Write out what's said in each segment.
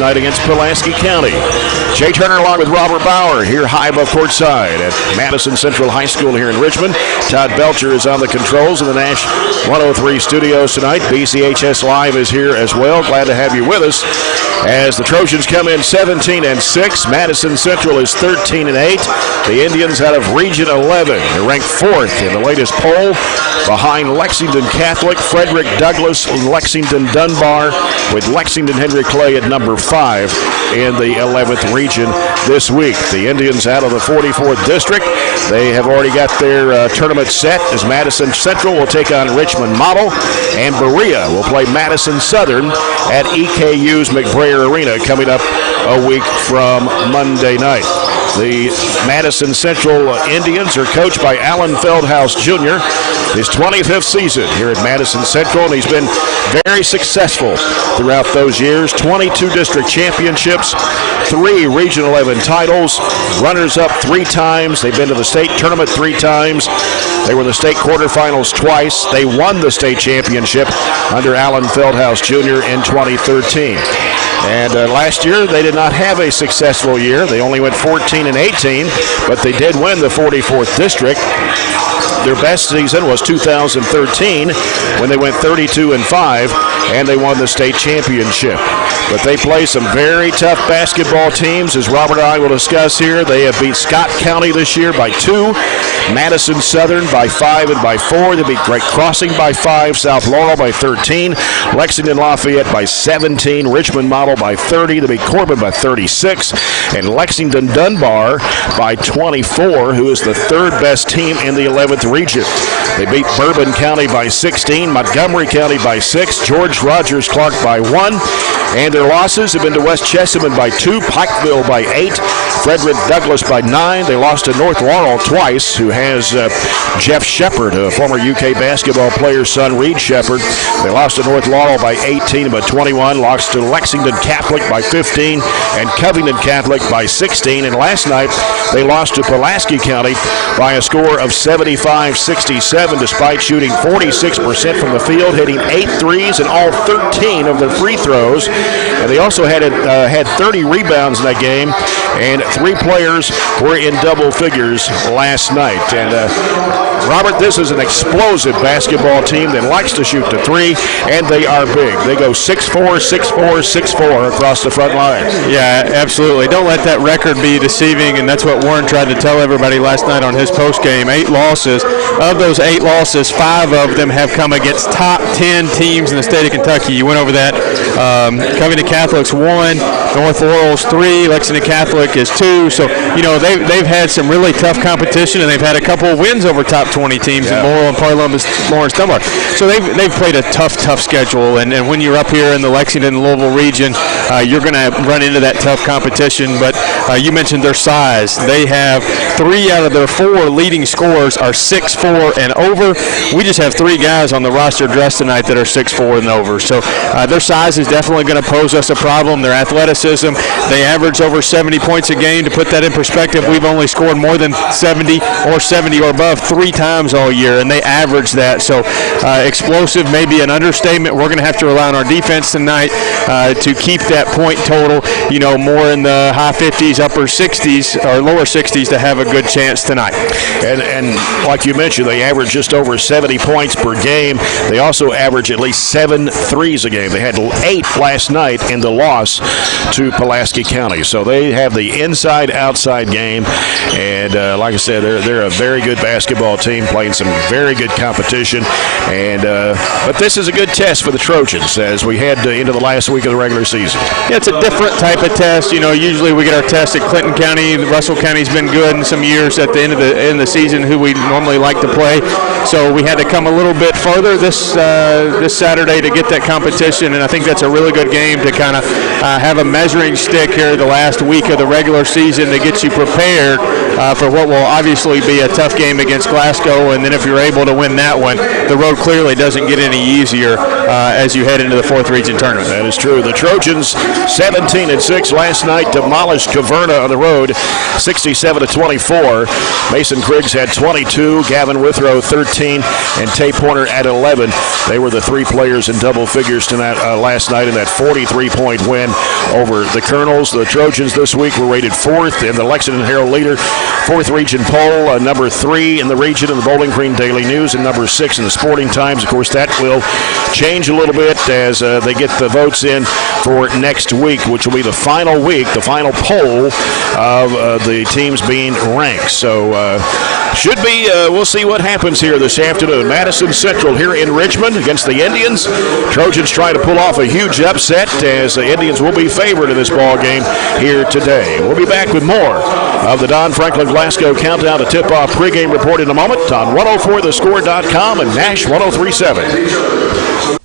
night against Pulaski County. Jay Turner along with Robert Bauer here high above courtside at Madison Central High School here in Richmond. Todd Belcher is on the controls in the Nash 103 studios tonight. BCHS Live is here as well. Glad to have you with us as the Trojans come in 17-6. Madison Central is 13-8. The Indians out of Region 11. They're ranked 4th in the latest poll behind Lexington Catholic, Frederick Douglass, Lexington Dunbar, with Lexington Henry Clay at number 5 in the 11th region this week. The Indians out of the 44th district. They have already got their tournament set as Madison Central will take on Richmond Model, and Berea will play Madison Southern at EKU's McBrayer Arena coming up a week from Monday night. The Madison Central Indians are coached by Alan Feldhaus Jr., his 25th season here at Madison Central, and he's been very successful throughout those years. 22 district championships, 3 Region 11 titles, runners-up 3 times. They've been to the state tournament 3 times. They were in the state quarterfinals twice. They won the state championship under Alan Feldhaus Jr. in 2013. And last year, they did not have a successful year. They only went 14-18, but they did win the 44th district. Their best season was 2013 when they went 32-5, and they won the state championship. But they play some very tough basketball teams, as Robert and I will discuss here. They have beat Scott County this year by 2, Madison Southern by 5 and by 4. They beat Great Crossing by 5, South Laurel by 13, Lexington Lafayette by 17, Richmond Model by 30. They beat Corbin by 36, and Lexington Dunbar by 24, who is the 3rd best team in the 11th region. They beat Bourbon County by 16, Montgomery County by 6, George Rogers Clark by 1, and their losses have been to West Chesapeake by 2, Pikeville by 8, Frederick Douglass by 9. They lost to North Laurel twice, who has Jeff Shepard, a former UK basketball player's son, Reed Shepard. They lost to North Laurel by 18, but 21. Lost to Lexington Catholic by 15 and Covington Catholic by 16. And last night, they lost to Pulaski County by a score of 75-67, despite shooting 46% from the field, hitting 8 threes and all 13 of their free throws. And they also had 30 rebounds in that game, and 3 players were in double figures last night. And Robert, this is an explosive basketball team that likes to shoot the 3, and they are big. They go 6'4", 6'4", 6'4" across the front line. Yeah, absolutely. Don't let that record be deceiving, and that's what Warren tried to tell everybody last night on his postgame. 8 losses. Of those 8 losses, 5 of them have come against top 10 teams in the state of Kentucky. You went over that. Covington Catholic's 1, North Laurel's 3, Lexington Catholic is 2. So, you know, they've had some really tough competition, and they've had a couple of wins over top 20 teams in Laurel and Parliament, Lawrence Dunbar. So they've played a tough schedule, and when you're up here in the Lexington-Louisville region, you're going to run into that tough competition. But you mentioned their size. They have 3 out of their 4 leading scorers are 6'4" and over. We just have 3 guys on the roster dressed tonight that are 6'4" and over. So their size is definitely going to pose us a problem. Their athleticism, they average over 70 points a game. To put that in perspective, we've only scored more than 70 or above 3 times all year, and they average that. So explosive may be an understatement. We're going to have to rely on our defense tonight to keep that point total, you know, more in the high 50s, upper 60s, or lower 60s to have a good chance tonight. And like you mentioned, they average just over 70 points per game. They also average at least 7 threes a game. They had 8 last night in the loss to Pulaski County. So they have the inside-outside game, and like I said, they're a very good basketball team playing some very good competition. And but this is a good test for the Trojans as we head into the last week of the regular season. Yeah, it's a different type of test. You know, usually we get our test at Clinton County. Russell County's been good in some years at the end of the season, who we normally like to play. So we had to come a little bit further this Saturday to get that competition, and I think that's a really good game to kind of have a measuring stick here the last week of the regular season to get you prepared for what will obviously be a tough game against Glasgow. And then if you're able to win that one, the road clearly doesn't get any easier as you head into the 4th region tournament. That is true. The Trojans 17-6 last night, demolished Caverna on the road 67-24. Mason Griggs had 22, Gavin Withrow 13, and Tate Pointer at 11. They were the 3 players in double figures tonight, last night in that 43-point win over the Colonels. The Trojans this week were rated 4th in the Lexington Herald Leader 4th region poll, number 3 in the region in the Bowling Green Daily News, and number 6 in the Sporting Times. Of course, that will change a little bit as they get the votes in for next week, which will be the final week, the final poll of the teams being ranked. So should be, we'll see what happens here this afternoon. Madison Central here in Richmond against the Indians. Trojans trying to pull off a huge upset as the Indians will be favored in this ball game here today. We'll be back with more of the Don Franklin Glasgow Countdown to Tip-Off pregame report in a moment on 104thescore.com and Nash 103.7.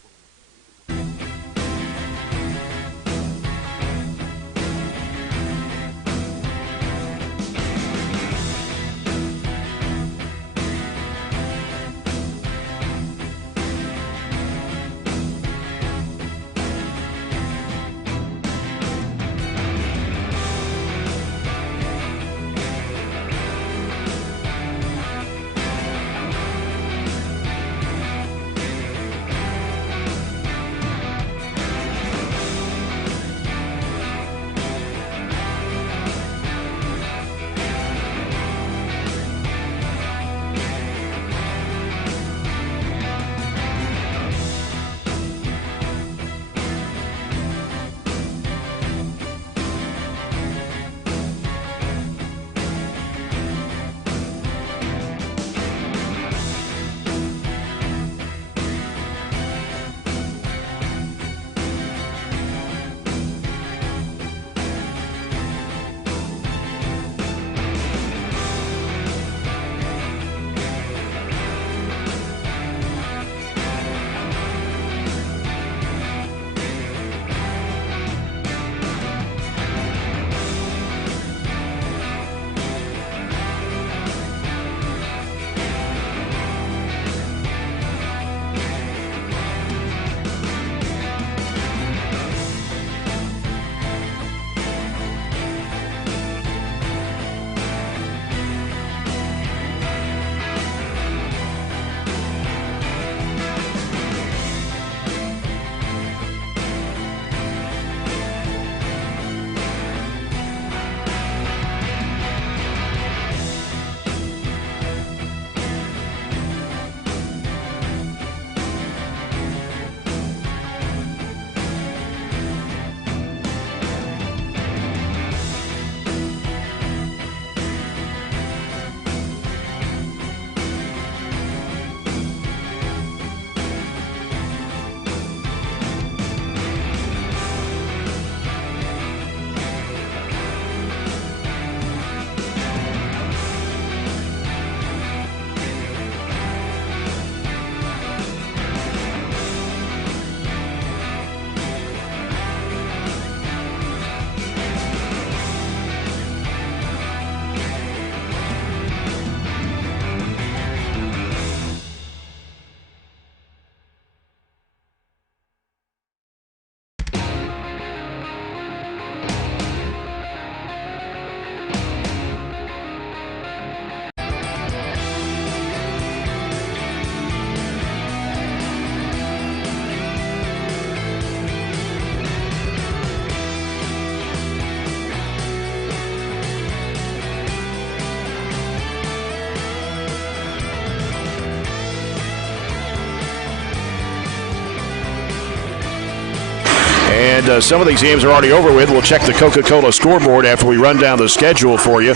And some of these games are already over with. We'll check the Coca-Cola Scoreboard after we run down the schedule for you.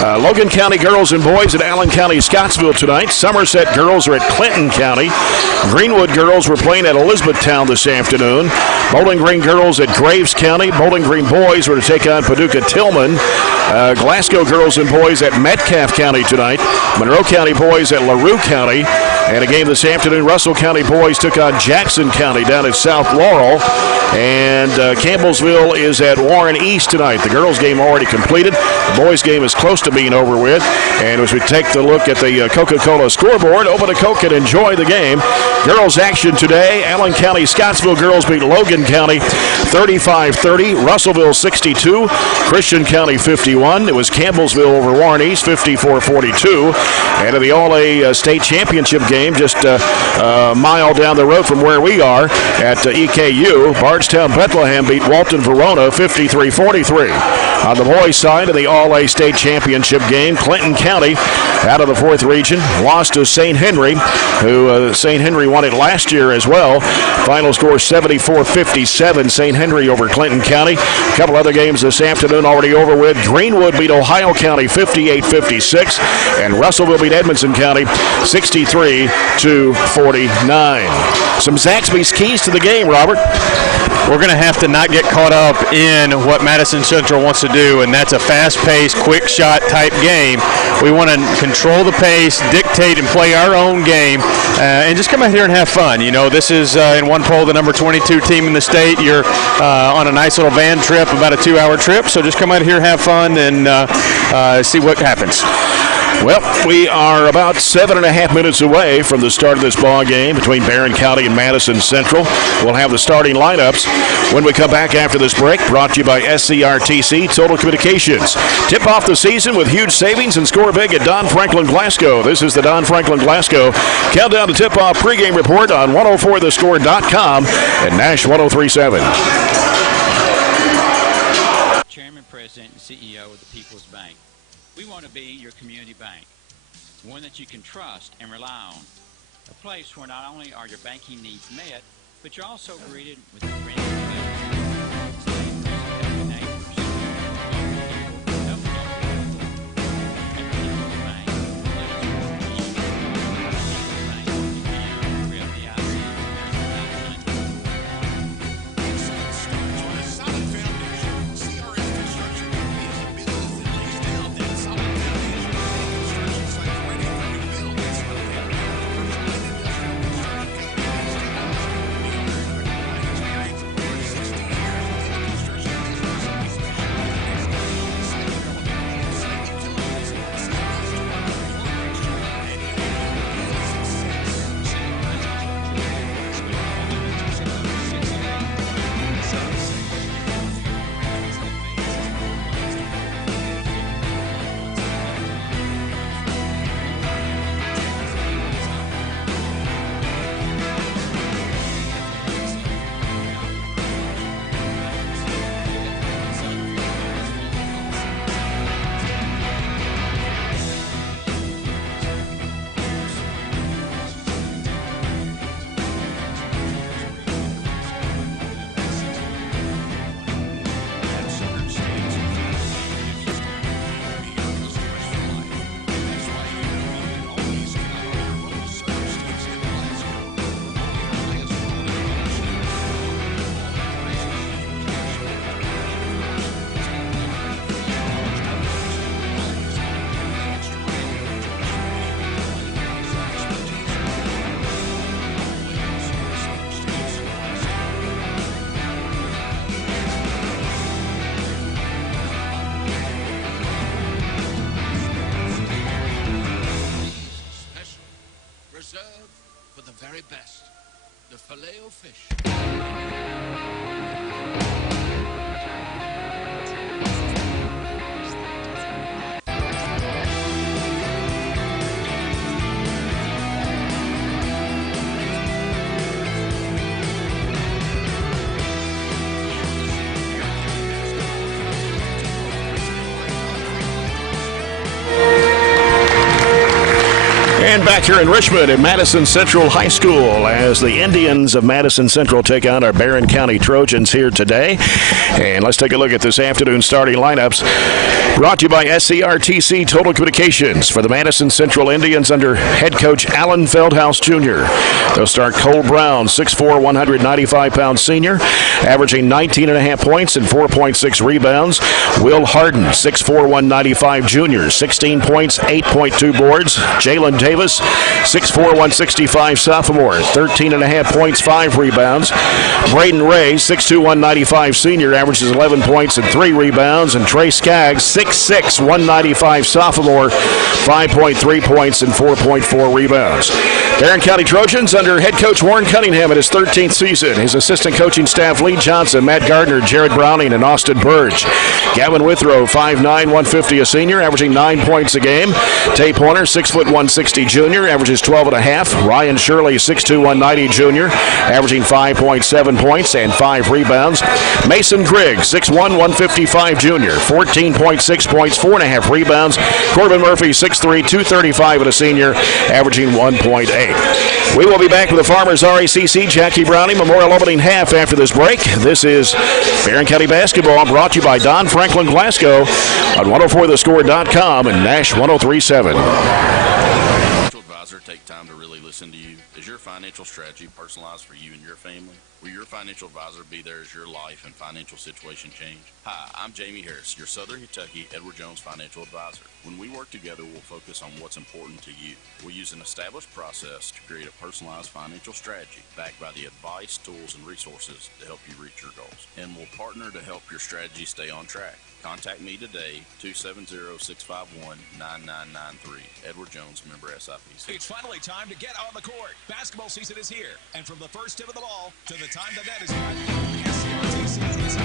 Logan County girls and boys at Allen County, Scottsville tonight. Somerset girls are at Clinton County. Greenwood girls were playing at Elizabethtown this afternoon. Bowling Green girls at Graves County. Bowling Green boys were to take on Paducah Tillman. Glasgow girls and boys at Metcalfe County tonight. Monroe County boys at LaRue County. And a game this afternoon, Russell County boys took on Jackson County down at South Laurel. And And Campbellsville is at Warren East tonight. The girls' game already completed. The boys' game is close to being over with. And as we take the look at the Coca-Cola Scoreboard, open a Coke and enjoy the game. Girls' action today. Allen County Scottsville girls beat Logan County 35-30. Russellville 62. Christian County 51. It was Campbellsville over Warren East 54-42. And in the All-A State Championship game, just a mile down the road from where we are at EKU, Bardstown Bethlehem beat Walton Verona 53-43. On the boys' side of the All-A State Championship game, Clinton County out of the 4th region lost to St. Henry, who St. Henry won it last year as well. Final score 74-57, St. Henry over Clinton County. A couple other games this afternoon already over with. Greenwood beat Ohio County 58-56, and Russellville beat Edmonson County 63-49. Some Zaxby's keys to the game, Robert. We're going to have to not get caught up in what Madison Central wants to do, and that's a fast-paced, quick-shot type game. We want to control the pace, dictate, and play our own game, and just come out here and have fun. You know, this is, in one poll, the number 22 team in the state. You're on a nice little van trip, about a 2-hour trip, so just come out here, have fun, and see what happens. Well, we are about 7.5 minutes away from the start of this ball game between Barren County and Madison Central. We'll have the starting lineups when we come back after this break, brought to you by SCRTC Total Communications. Tip off the season with huge savings and score big at Don Franklin Glasgow. This is the Don Franklin Glasgow Countdown to Tip-Off pregame report on 104thescore.com and Nash 103.7. Chairman, President, and CEO of the People's Bank. We want to be your community bank, one that you can trust and rely on, a place where not only are your banking needs met, but you're also greeted with a friendly And back here in Richmond at Madison Central High School as the Indians of Madison Central take on our Barren County Trojans here today. And let's take a look at this afternoon's starting lineups. Brought to you by SCRTC Total Communications for the Madison Central Indians under head coach Alan Feldhaus Jr. They'll start Cole Brown, 6'4", 195-pound senior, averaging 19.5 points and 4.6 rebounds. Will Harden, 6'4", 195 junior, 16 points, 8.2 boards. Jalen Davis, Davis, 6'4", 165 sophomore, 13.5 points, 5 rebounds. Braden Ray, 6'2", 195 senior, averages 11 points and 3 rebounds. And Trey Skaggs, 6'6", 195 sophomore, 5.3 points and 4.4 rebounds. Barren County Trojans under head coach Warren Cunningham at his 13th season. His assistant coaching staff, Lee Johnson, Matt Gardner, Jared Browning, and Austin Burge. Gavin Withrow, 5'9", 150 a senior, averaging 9 points a game. Tay Pointer, 6', 160 junior, averages 12.5. Ryan Shirley, 6'2", 190 junior, averaging 5.7 points and 5 rebounds. Mason Grigg, 6'1", 155 junior, 14.6 points, 4.5 rebounds. Corbin Murphy, 6'3", 235 and a senior, averaging 1.8. We will be back with the Farmers RACC Jackie Browning Memorial Opening Half after this break. This is Barren County Basketball, brought to you by Don Franklin Glasgow on 104thescore.com and Nash 103.7. Advisor take time to really listen to you. Is your financial strategy personalized for you and your family? Will your financial advisor be there as your life and financial situation change? Hi, I'm Jamie Harris, your Southern Kentucky Edward Jones financial advisor. When we work together, we'll focus on what's important to you. We'll use an established process to create a personalized financial strategy backed by the advice, tools, and resources to help you reach your goals. And we'll partner to help your strategy stay on track. Contact me today, 270-651-9993. Edward Jones, member SIPC. It's finally time to get on the court. Basketball season is here. And from the first tip of the ball to the time the net is cut, the SCRTC is out.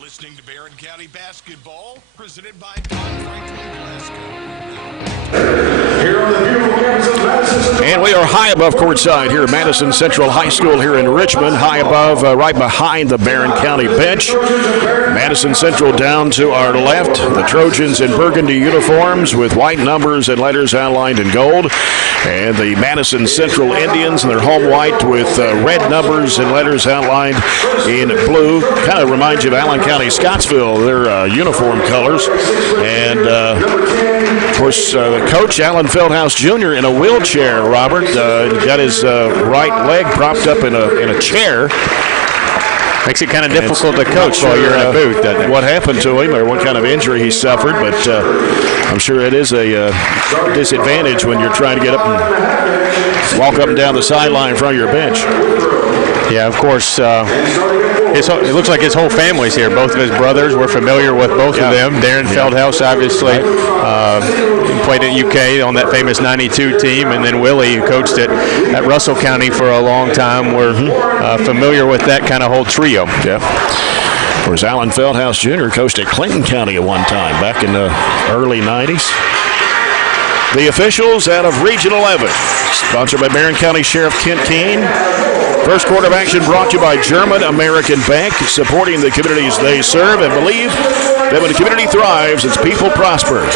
Listening to Barren County Basketball, presented by Don Franklin Glasgow. Here on the beautiful campus of Madison Central. And we are high above courtside here at Madison Central High School here in Richmond. High above, right behind the Barren County bench. Madison Central down to our left. The Trojans in burgundy uniforms with white numbers and letters outlined in gold. And the Madison Central Indians in their home white with red numbers and letters outlined in blue. Kind of reminds you of Allen County, Scottsville, their uniform colors. And, of course, the coach, Alan Feldhouse Jr., in a wheelchair, Robert. Got his right leg propped up in a chair. Makes it kind of difficult to coach while you're in a booth, doesn't it? What happened to him or what kind of injury he suffered, but I'm sure it is a disadvantage when you're trying to get up and walk up and down the sideline in front of your bench. Yeah, of course. it looks like his whole family's here. Both of his brothers were familiar with both of them. Darren Feldhaus, obviously, played at UK on that famous 92 team, and then Willie, who coached at Russell County for a long time, were familiar with that kind of whole trio. Yeah. Of course, Alan Feldhaus Jr. coached at Clinton County at one time back in the early 90s. The officials out of Region 11, sponsored by Barren County Sheriff Kent Keene. First quarter of action brought to you by German American Bank, supporting the communities they serve and believe that when the community thrives, its people prosper.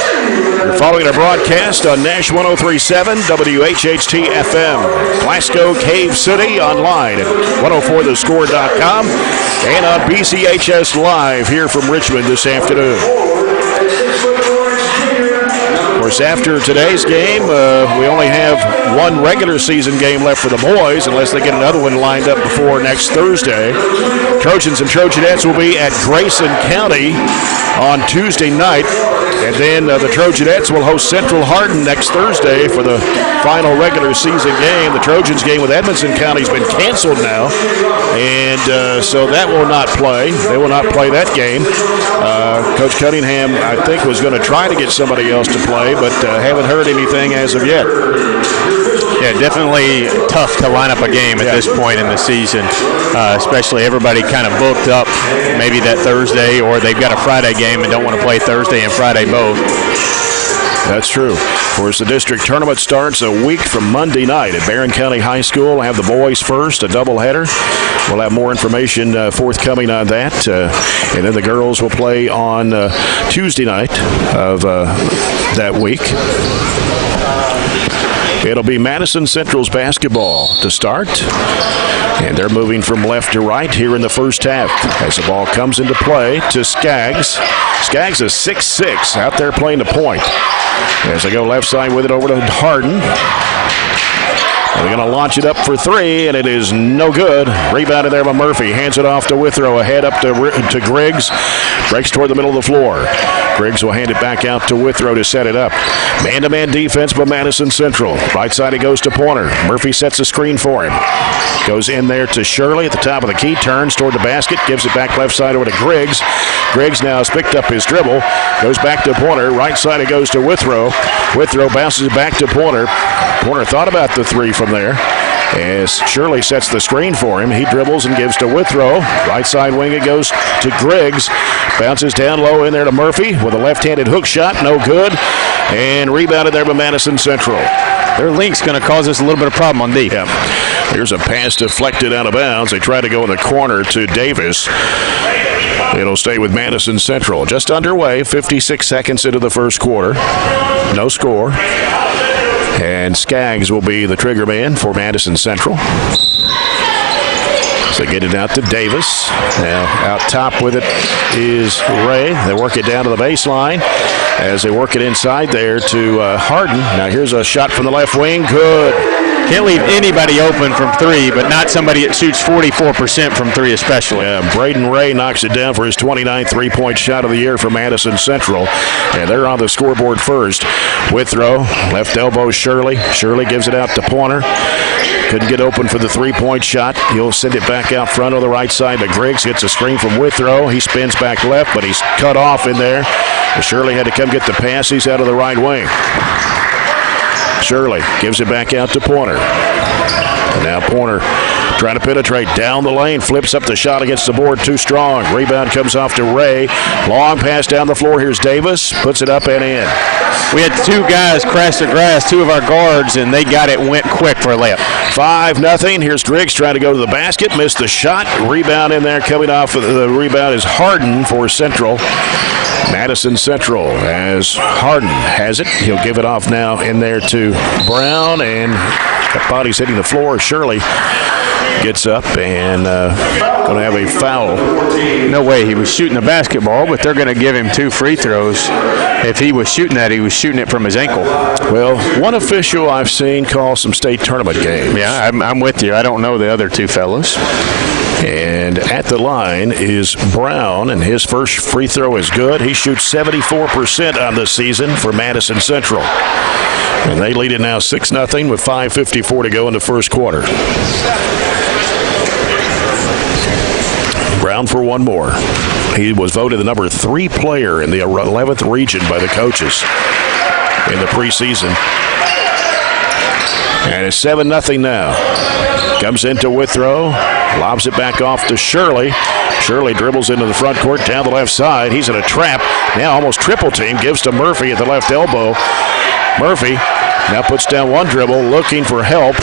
You're following our broadcast on Nash 103.7 WHHT FM, Glasgow Cave City, online at 104thescore.com, and on BCHS Live here from Richmond this afternoon. Of course, after today's game, we only have one regular season game left for the boys, unless they get another one lined up before next Thursday. Trojans and Trojanettes will be at Grayson County on Tuesday night. And then the Trojanettes will host Central Hardin next Thursday for the final regular season game. The Trojans game with Edmonson County has been canceled now, and so that will not play. They will not play that game. Coach Cunningham, I think, was going to try to get somebody else to play, but haven't heard anything as of yet. Yeah, definitely tough to line up a game at this point in the season, especially everybody kind of booked up maybe that Thursday, or they've got a Friday game and don't want to play Thursday and Friday both. That's true. Of course, the district tournament starts a week from Monday night at Barren County High School. We'll have the boys first, a doubleheader. We'll have more information forthcoming on that. And then the girls will play on Tuesday night of that week. It'll be Madison Central's basketball to start. And they're moving from left to right here in the first half as the ball comes into play to Skaggs. Skaggs is 6'6", out there playing the point. As they go left side with it over to Hardin. They're going to launch it up for three, and it is no good. Rebounded there by Murphy. Hands it off to Withrow. Ahead up to Griggs. Breaks toward the middle of the floor. Griggs will hand it back out to Withrow to set it up. Man-to-man defense by Madison Central. Right side it goes to Pointer. Murphy sets a screen for him. Goes in there to Shirley at the top of the key. Turns toward the basket. Gives it back left side over to Griggs. Griggs now has picked up his dribble. Goes back to Pointer. Right side it goes to Withrow. Withrow bounces it back to Pointer. Pointer thought about the three from there. As Shirley sets the screen for him, he dribbles and gives to Withrow. Right side wing it goes to Griggs. Bounces down low in there to Murphy with a left-handed hook shot. No good. And rebounded there by Madison Central. Their link's going to cause us a little bit of problem on D. Yeah. Here's a pass deflected out of bounds. They try to go in the corner to Davis. It'll stay with Madison Central. Just underway, 56 seconds into the first quarter. No score. And Skaggs will be the trigger man for Madison Central. So get it out to Davis. Now out top with it is Ray. They work it down to the baseline as they work it inside there to Hardin. Now here's a shot from the left wing. Good. Can't leave anybody open from three, but not somebody that shoots 44% from three especially. Yeah, Braden Ray knocks it down for his 29th three-point shot of the year for Madison Central. And they're on the scoreboard first. Withrow, left elbow Shirley. Shirley gives it out to Pointer. Couldn't get open for the three-point shot. He'll send it back out front on the right side to Griggs. Gets a screen from Withrow. He spins back left, but he's cut off in there. Shirley had to come get the pass. He's out of the right wing. Shirley gives it back out to Pointer. And now Pointer trying to penetrate down the lane. Flips up the shot against the board. Too strong. Rebound comes off to Ray. Long pass down the floor. Here's Davis. Puts it up and in. We had two guys crash the grass, two of our guards, and they got it, went quick for a layup. 5-0. Here's Griggs trying to go to the basket. Missed the shot. Rebound in there. Coming off of the rebound is Hardin for Central. Madison Central as Hardin has it. He'll give it off now in there to Brown, and that body's hitting the floor. Shirley gets up and going to have a foul. No way he was shooting the basketball, but they're going to give him two free throws. If he was shooting that, he was shooting it from his ankle. Well, one official I've seen call some state tournament games. Yeah, I'm with you. I don't know the other two fellows. And at the line is Brown, and his first free throw is good. He shoots 74% on the season for Madison Central. And they lead it now 6-0 with 5:54 to go in the first quarter. Brown for one more. He was voted the number 3 player in the 11th region by the coaches in the preseason. And it's 7-0 now. Comes into Withrow, lobs it back off to Shirley. Shirley dribbles into the front court down the left side. He's in a trap. Now almost triple team. Gives to Murphy at the left elbow. Murphy now puts down one dribble, looking for help.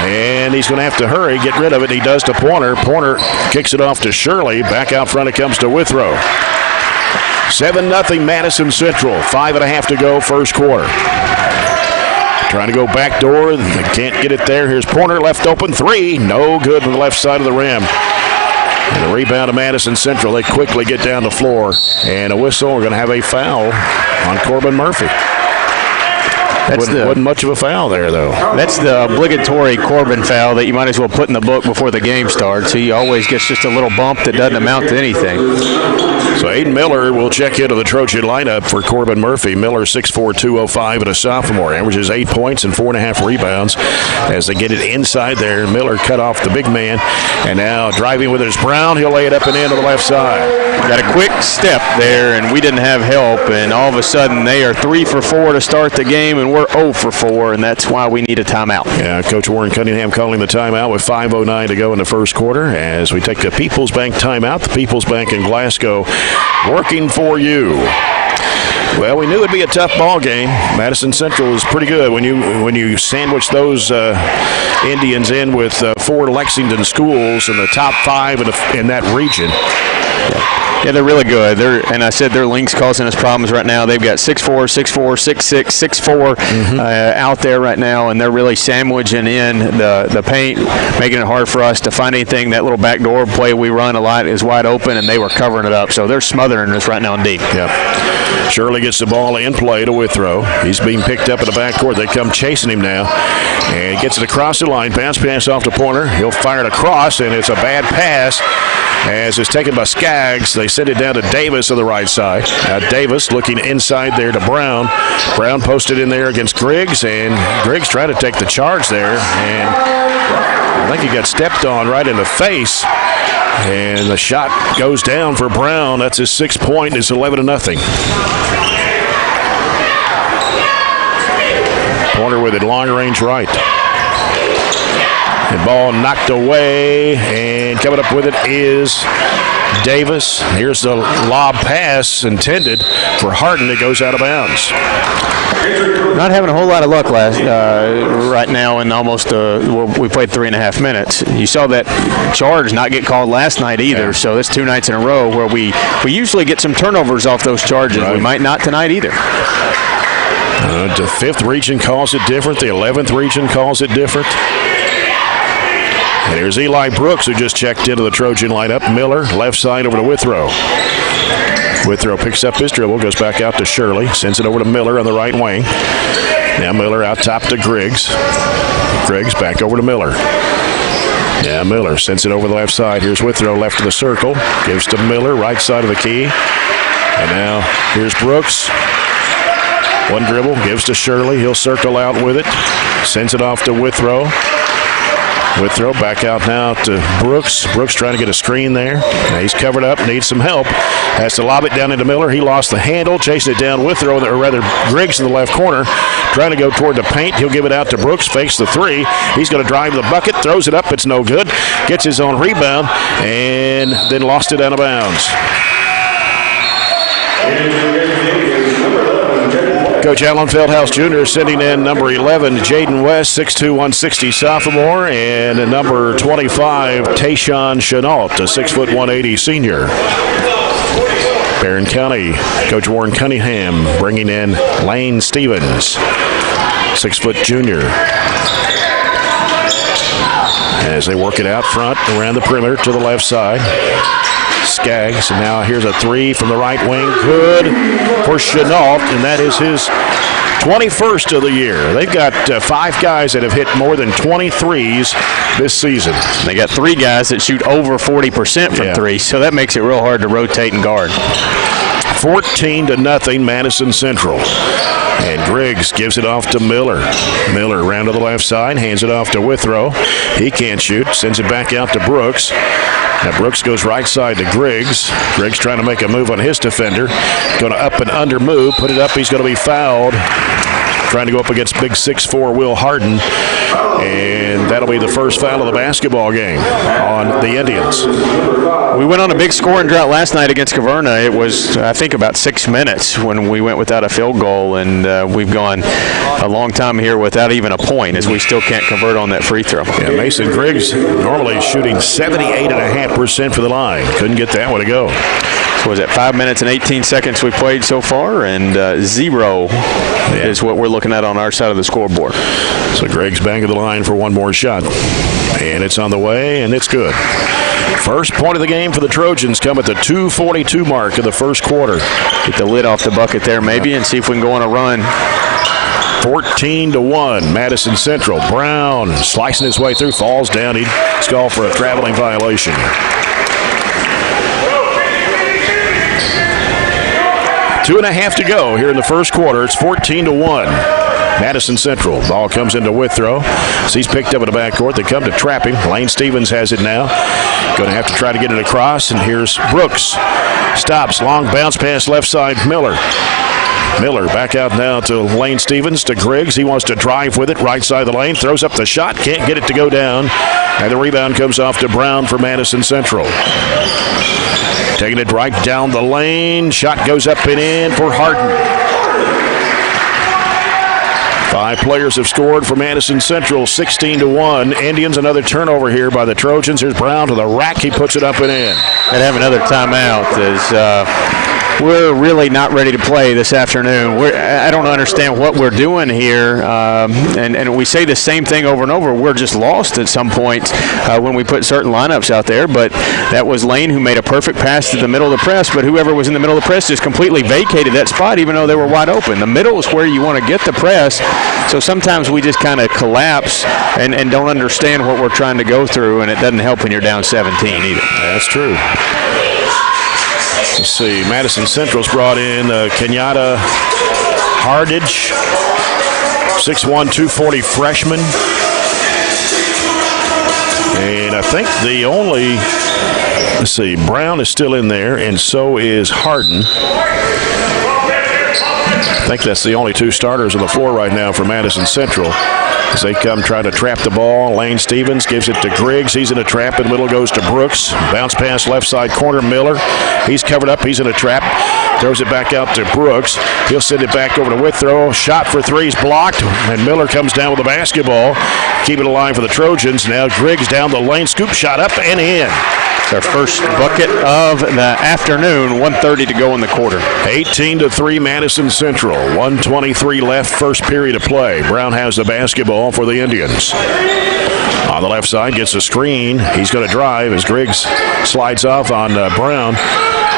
And he's going to have to hurry, get rid of it. He does to Pointer. Pointer kicks it off to Shirley. Back out front it comes to Withrow. 7-0 Madison Central. 5.5 to go first quarter. Trying to go back door. They can't get it there. Here's Pointer, left open 3. No good on the left side of the rim. And the rebound to Madison Central. They quickly get down the floor. And a whistle. We're going to have a foul on Corbin Murphy. Wasn't much of a foul there, though. That's the obligatory Corbin foul that you might as well put in the book before the game starts. He always gets just a little bump that doesn't amount to anything. So Aiden Miller will check into the Trojan lineup for Corbin Murphy. Miller, 6'4", 205, and a sophomore. Averages 8 points and 4.5 rebounds as they get it inside there. Miller cut off the big man. And now driving with it is Brown. He'll lay it up and in to the left side. Got a quick step there, and we didn't have help. And all of a sudden, they are 3 for 4 to start the game, and we're 0 for 4, and that's why we need a timeout. Yeah, Coach Warren Cunningham calling the timeout with 5:09 to go in the first quarter as we take the People's Bank timeout. The People's Bank in Glasgow working for you. Well, we knew it'd be a tough ball game. Madison Central is pretty good when you sandwich those Indians in with 4 Lexington schools in the top 5 in that region. Yeah, they're really good. And I said their link's causing us problems right now. They've got 6'4", 6'4", 6'6", 6'4" out there right now, and they're really sandwiching in the paint, making it hard for us to find anything. That little backdoor play we run a lot is wide open, and they were covering it up. So they're smothering us right now in deep. Yeah. Shirley gets the ball in play to Withrow. He's being picked up in the backcourt. They come chasing him now. And gets it across the line. Bounce pass off to Pointer. He'll fire it across, and it's a bad pass as it's taken by Skaggs. They send it down to Davis on the right side. Now Davis looking inside there to Brown. Brown posted in there against Griggs, and Griggs trying to take the charge there. And I think he got stepped on right in the face. And the shot goes down for Brown. That's his 6th point. It's 11-0. Pointer with it, long range right. The ball knocked away, and coming up with it is Davis. Here's the lob pass intended for Harden. It goes out of bounds. Not having a whole lot of luck right now in almost we played 3.5 minutes. You saw that charge not get called last night either, yeah. So that's 2 nights in a row where we usually get some turnovers off those charges. Right. We might not tonight either. The 5th region calls it different. The 11th region calls it different. And here's Eli Brooks, who just checked into the Trojan lineup. Miller, left side over to Withrow. Withrow picks up his dribble, goes back out to Shirley, sends it over to Miller on the right wing. Now Miller out top to Griggs. Griggs back over to Miller. Yeah, Miller sends it over the left side. Here's Withrow left of the circle. Gives to Miller, right side of the key. And now here's Brooks. One dribble, gives to Shirley. He'll circle out with it. Sends it off to Withrow. Withrow back out now to Brooks. Brooks trying to get a screen there. Now he's covered up, needs some help. Has to lob it down into Miller. He lost the handle, chasing it down Withrow, or rather Griggs in the left corner. Trying to go toward the paint. He'll give it out to Brooks, fakes the 3. He's going to drive the bucket, throws it up. It's no good. Gets his own rebound, and then lost it out of bounds. Coach Alan Feldhouse Jr. sending in number 11, Jaden West, 6'2", 160 sophomore, and number 25, Tayshawn Chenault, a 6', 180 senior. Barren County, Coach Warren Cunningham bringing in Lane Stevens, 6 foot junior. As they work it out front around the perimeter to the left side. Skaggs, and now here's a 3 from the right wing. Good for Chenault, and that is his 21st of the year. They've got 5 guys that have hit more than 23s this season. They got 3 guys that shoot over 40% from 3, so that makes it real hard to rotate and guard. 14-0 Madison Central. And Griggs gives it off to Miller. Miller around to the left side, hands it off to Withrow. He can't shoot, sends it back out to Brooks. Now Brooks goes right side to Griggs. Griggs trying to make a move on his defender. Going to up and under move, put it up. He's going to be fouled. Trying to go up against big 6'4" Will Harden. And that'll be the first foul of the basketball game on the Indians. We went on a big scoring drought last night against Caverna. It was, I think, about 6 minutes when we went without a field goal, and we've gone a long time here without even a point, as we still can't convert on that free throw. Yeah, Mason Griggs normally shooting 78.5% for the line. Couldn't get that one to go. So was it 5 minutes and 18 seconds we played so far, and 0 is what we're looking at on our side of the scoreboard. So Griggs back of the line for one more shot. And it's on the way, and it's good. First point of the game for the Trojans come at the 2:42 mark of the first quarter. Get the lid off the bucket there maybe and see if we can go on a run. 14-1, Madison Central. Brown slicing his way through, falls down. He's called for a traveling violation. Two and a half to go here in the first quarter. It's 14-1. Madison Central. Ball comes into Withrow. So he's picked up in the backcourt. They come to trap him. Lane Stevens has it now. Going to have to try to get it across. And here's Brooks. Stops. Long bounce pass left side. Miller. Miller back out now to Lane Stevens, to Griggs. He wants to drive with it. Right side of the lane. Throws up the shot. Can't get it to go down. And the rebound comes off to Brown for Madison Central. Taking it right down the lane. Shot goes up and in for Harden. 5 players have scored for Madison Central, 16-1. Indians, another turnover here by the Trojans. Here's Brown to the rack. He puts it up and in. And have another timeout as we're really not ready to play this afternoon. I don't understand what we're doing here, and we say the same thing over and over. We're just lost at some point when we put certain lineups out there, but that was Lane who made a perfect pass to the middle of the press, but whoever was in the middle of the press just completely vacated that spot even though they were wide open. The middle is where you want to get the press, so sometimes we just kind of collapse and don't understand what we're trying to go through, and it doesn't help when you're down 17 either. That's true. Let's see. Madison Central's brought in Kenyatta Hardage, 6'1", 240 freshman. And I think the only, let's see, Brown is still in there, and so is Harden. I think that's the only 2 starters on the floor right now for Madison Central. As they come try to trap the ball, Lane Stevens gives it to Griggs. He's in a trap. In the middle goes to Brooks. Bounce pass left side corner, Miller. He's covered up. He's in a trap. Throws it back out to Brooks. He'll send it back over to Withrow. Shot for 3's blocked, and Miller comes down with the basketball. Keep it alive for the Trojans. Now Griggs down the lane. Scoop shot up and in. Their first bucket of the afternoon, 1:30 to go in the quarter. 18-3 Madison Central. 1:23 left, first period of play. Brown has the basketball for the Indians. On the left side, gets a screen. He's going to drive as Griggs slides off on Brown.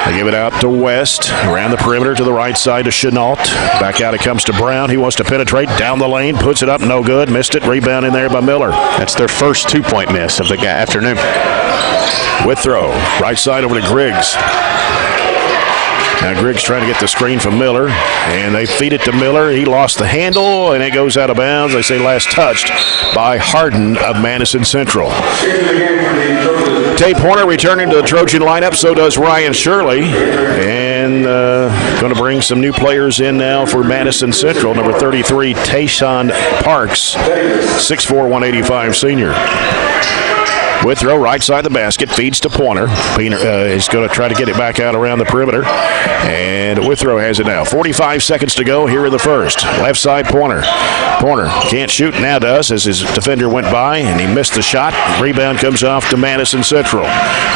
They give it out to West. Around the perimeter to the right side to Chenault. Back out it comes to Brown. He wants to penetrate down the lane. Puts it up, no good. Missed it. Rebound in there by Miller. That's their first 2-point miss of the afternoon. Withrow, right side over to Griggs. Now Griggs trying to get the screen from Miller, and they feed it to Miller. He lost the handle, and it goes out of bounds. They say last touched by Harden of Madison Central. Tate Horner returning to the Trojan lineup. So does Ryan Shirley. And going to bring some new players in now for Madison Central. Number 33, Tayshawn Parks, 6'4", 185 senior. Withrow, right side of the basket, feeds to Pointer. He's going to try to get it back out around the perimeter. And Withrow has it now. 45 seconds to go here in the first. Left side, Pointer. Pointer can't shoot, now does, as his defender went by, and he missed the shot. Rebound comes off to Madison Central.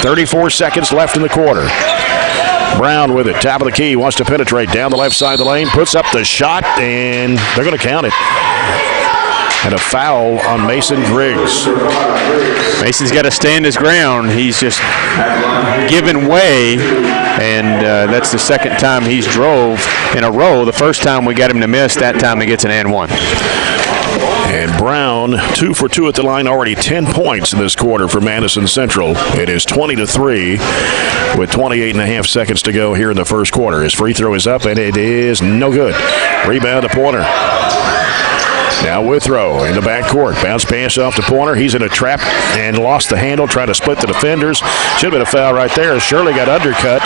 34 seconds left in the quarter. Brown with it, top of the key, wants to penetrate down the left side of the lane, puts up the shot, and they're going to count it. And a foul on Mason Griggs. Mason's got to stand his ground. He's just given way, and that's the second time he's drove in a row. The first time we got him to miss, that time he gets an and one. And Brown, 2 for 2 at the line, already 10 points in this quarter for Madison Central. It is 20-3 with 28.5 seconds to go here in the first quarter. His free throw is up, and it is no good. Rebound to Pointer. Now Withrow in the backcourt. Bounce pass off to Pointer. He's in a trap and lost the handle, trying to split the defenders. Should have been a foul right there. Shirley got undercut.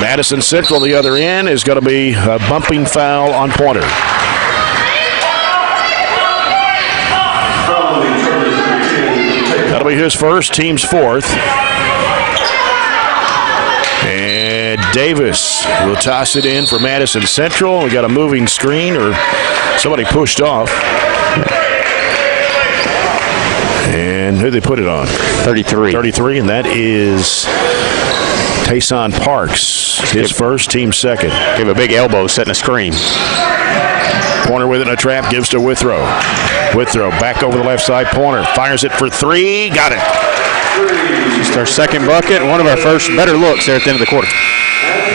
Madison Central, the other end, is going to be a bumping foul on Pointer. That'll be his first, team's fourth. And Davis will toss it in for Madison Central. We got a moving screen, or somebody pushed off. And who they put it on? 33, and that is Tayson Parks. His first, team second. Give a big elbow, setting a screen. Pointer with it in a trap, gives to Withrow. Withrow back over the left side. Pointer fires it for three. Got it. Just our second bucket, and one of our first better looks there at the end of the quarter.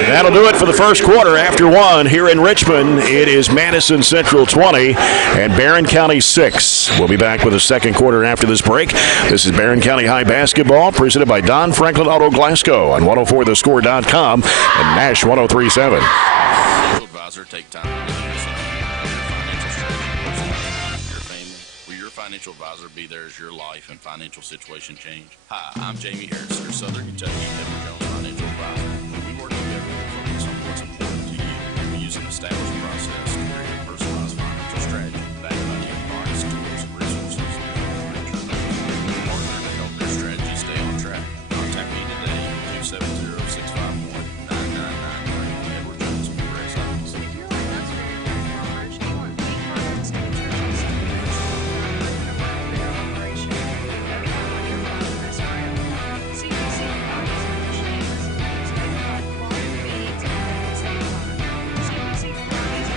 That'll do it for the first quarter. After one here in Richmond, it is Madison Central 20 and Barren County 6. We'll be back with the second quarter after this break. This is Barren County High Basketball, presented by Don Franklin Auto Glasgow on 104thescore.com and Nash 103.7. Advisor, take time to listen to your financial strategy, your family. Will your financial advisor be there as your life and financial situation change? Hi, I'm Jamie Harris, your Southern Kentucky Edward Jones financial advisor. We work together to focus on what's important to you. We use an established process to create a personalized financial strategy backed by the advice, tools, and resources. We partner to help your strategy stay on track. Contact me today at 270-651-9993. Edward Jones, Progress Office. If you're like us, farmers, you want beef products and nutritious operation. Everything on your farm is ground. CPC provides machines to provide quality feeds at the same time. CPC provides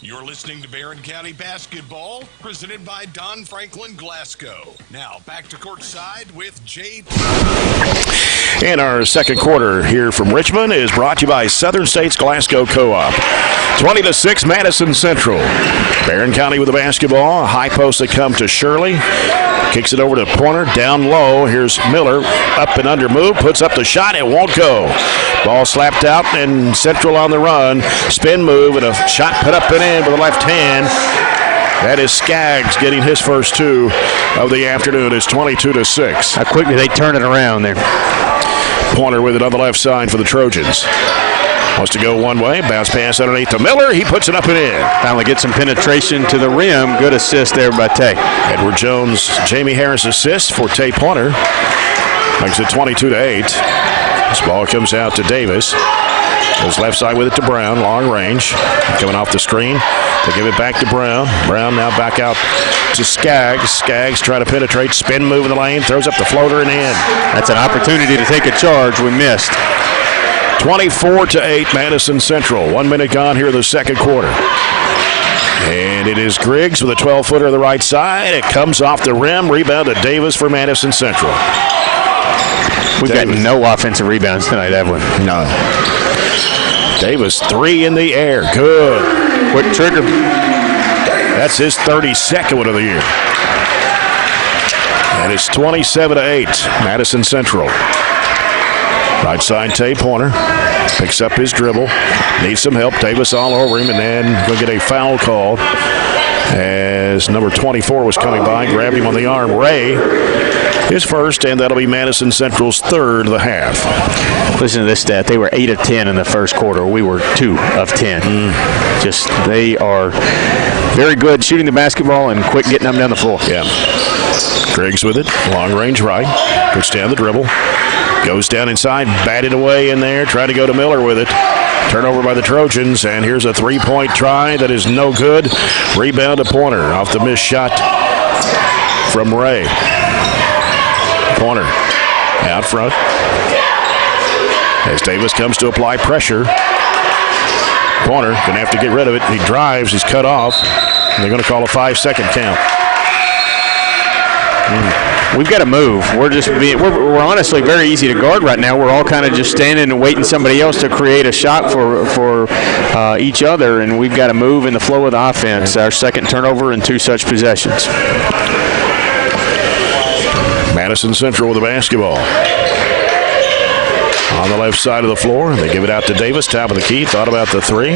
You're listening to Barren County Basketball, presented by Don Franklin Glasgow. Now back to courtside with Jay. And our second quarter here from Richmond is brought to you by Southern States Glasgow Co-op. 20-6 Madison Central. Barren County with the basketball. A high post that come to Shirley. Kicks it over to Pointer, down low. Here's Miller, up and under move, puts up the shot, it won't go. Ball slapped out, and Central on the run. Spin move, and a shot put up and in with the left hand. That is Skaggs getting his first two of the afternoon. It's 22-6. How quickly they turn it around there. Pointer with it on the left side for the Trojans. Wants to go one way, bounce pass underneath to Miller. He puts it up and in. Finally get some penetration to the rim. Good assist there by Tay. Edward Jones, Jamie Harris assist for Tay Pointer. Makes it 22-8. This ball comes out to Davis. Goes left side with it to Brown, long range. Coming off the screen. They give it back to Brown. Brown now back out to Skaggs. Skaggs trying to penetrate, spin move in the lane, throws up the floater and in. That's an opportunity to take a charge. We missed. 24-8 Madison Central. 1 minute gone here in the second quarter. And it is Griggs with a 12-footer to the right side. It comes off the rim. Rebound to Davis for Madison Central. We've got no offensive rebounds tonight, have we? No. Davis, three in the air. Good. Quick trigger. That's his 32nd one of the year. And it's 27-8 Madison Central. Right side, Tay Pointer picks up his dribble, needs some help. Davis all over him, and then we'll get a foul call as number 24 was coming by, grabbed him on the arm. Ray, his first, and that'll be Madison Central's third of the half. Listen to this stat. They were 8 of 10 in the first quarter. We were 2 of 10. Just they are very good shooting the basketball and quick getting them down the floor. Yeah. Griggs with it, long range right, puts down the dribble. Goes down inside, batted away in there, tried to go to Miller with it. Turnover by the Trojans, and here's a three-point try that is no good. Rebound to Pointer off the missed shot from Ray. Pointer out front. As Davis comes to apply pressure. Pointer going to have to get rid of it. He drives, he's cut off, and they're going to call a 5-second count. We've got to move. We're honestly very easy to guard right now. We're all kind of just standing and waiting somebody else to create a shot for each other, and we've got to move in the flow of the offense. Our second turnover in 2 such possessions. Madison Central with the basketball. On the left side of the floor, they give it out to Davis, top of the key, thought about the 3.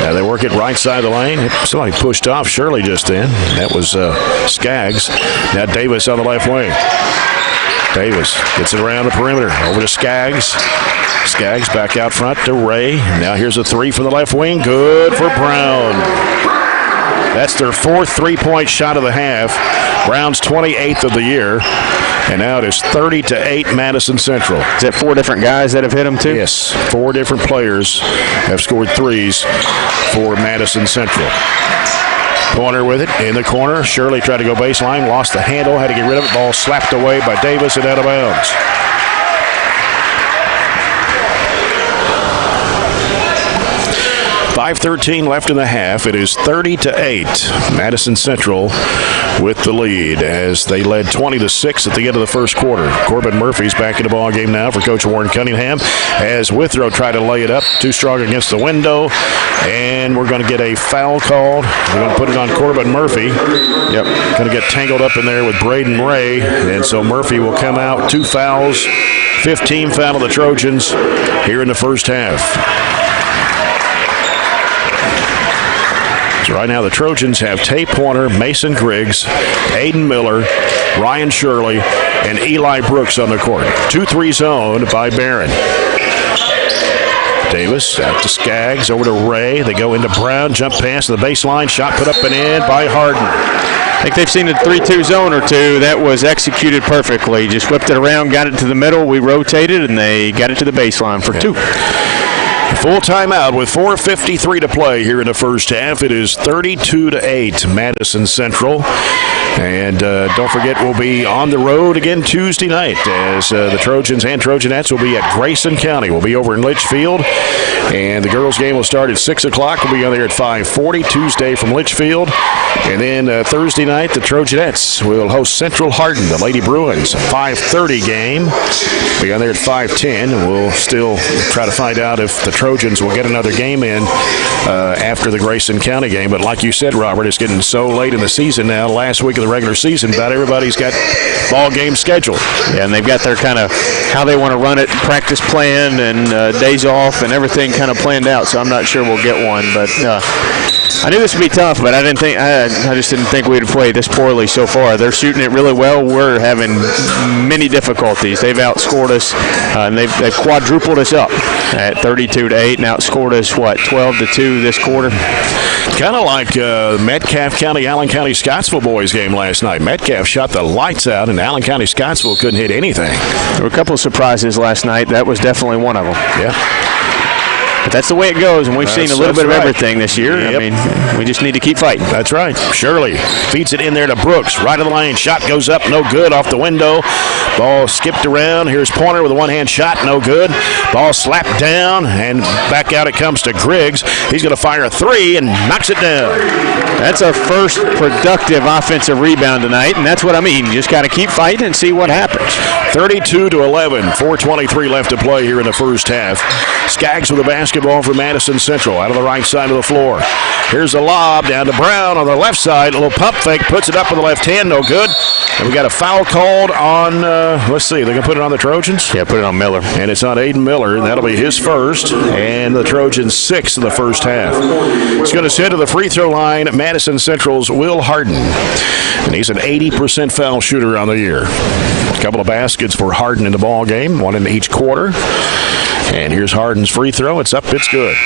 Now they work it right side of the lane. Somebody pushed off Shirley just then. That was Skaggs. Now Davis on the left wing. Davis gets it around the perimeter. Over to Skaggs. Skaggs back out front to Ray. Now here's a 3 from the left wing. Good for Brown. That's their 4th three-point shot of the half. Brown's 28th of the year. And now it is 30-8 Madison Central. Is that 4 different guys that have hit them too? Yes, 4 different players have scored 3s for Madison Central. Pointer with it in the corner. Shirley tried to go baseline, lost the handle, had to get rid of it. Ball slapped away by Davis and out of bounds. .5:13 left in the half. It is 30-8. Madison Central with the lead as they led 20-6 at the end of the first quarter. Corbin Murphy's back in the ball game now for Coach Warren Cunningham as Withrow tried to lay it up. Too strong against the window. And we're going to get a foul called. We're going to put it on Corbin Murphy. Yep. Going to get tangled up in there with Braden Ray. And so Murphy will come out. 2 fouls. 15 foul of the Trojans here in the first half. So right now the Trojans have Tay Pointer, Mason Griggs, Aiden Miller, Ryan Shirley, and Eli Brooks on the court. 2-3 zone by Barren. Davis out to Skaggs, over to Ray. They go into Brown, jump pass to the baseline, shot put up and in by Harden. I think they've seen a 3-2 zone or 2. That was executed perfectly. Just whipped it around, got it to the middle. We rotated, and they got it to the baseline for 2. Full timeout with 4:53 to play here in the first half. It is 32-8 Madison Central. And don't forget, we'll be on the road again Tuesday night as the Trojans and Trojanettes will be at Grayson County. We'll be over in Litchfield. And the girls' game will start at 6 o'clock. We'll be on there at 5:40 Tuesday from Litchfield. And then Thursday night, the Trojanettes will host Central Hardin, the Lady Bruins. 5:30 game. Be on there at 5:10. And we'll still try to find out if the Trojans will get another game in after the Grayson County game. But like you said, Robert, it's getting so late in the season now. Last week of the regular season, about everybody's got ball games scheduled. Yeah, and they've got their kind of how they want to run it, practice plan, and days off, and everything kind of planned out. So I'm not sure we'll get one, but I knew this would be tough. But I just didn't think we'd play this poorly so far. They're shooting it really well. We're having many difficulties. They've outscored us, and they've quadrupled us up at 32-8, and outscored us 12-2 this quarter. Kind of like Metcalfe County, Allen County, Scottsville boys game last night. Metcalfe shot the lights out, and Allen County, Scottsville couldn't hit anything. There were a couple of surprises last night. That was definitely one of them. Yeah. But that's the way it goes, and we've seen a little bit of everything this year. Yep. I mean, we just need to keep fighting. That's right. Shirley feeds it in there to Brooks. Right of the lane. Shot goes up. No good off the window. Ball skipped around. Here's Pointer with a one-hand shot. No good. Ball slapped down, and back out it comes to Griggs. He's going to fire a 3 and knocks it down. That's our first productive offensive rebound tonight, and that's what I mean. You just got to keep fighting and see what happens. 32-11. 4:23 left to play here in the first half. Skaggs with the basketball for Madison Central out of the right side of the floor. Here's a lob down to Brown on the left side. A little pump fake, puts it up with the left hand, no good. And we got a foul called on, let's see, they're going to put it on the Trojans? Yeah, put it on Miller. And it's on Aiden Miller, and that'll be his first. And the Trojans 6 in the first half. He's going to send to the free throw line Madison Central's Will Harden. And he's an 80% foul shooter on the year. A couple of baskets for Harden in the ball game, one in each quarter. And here's Harden's free throw. It's up. It's good.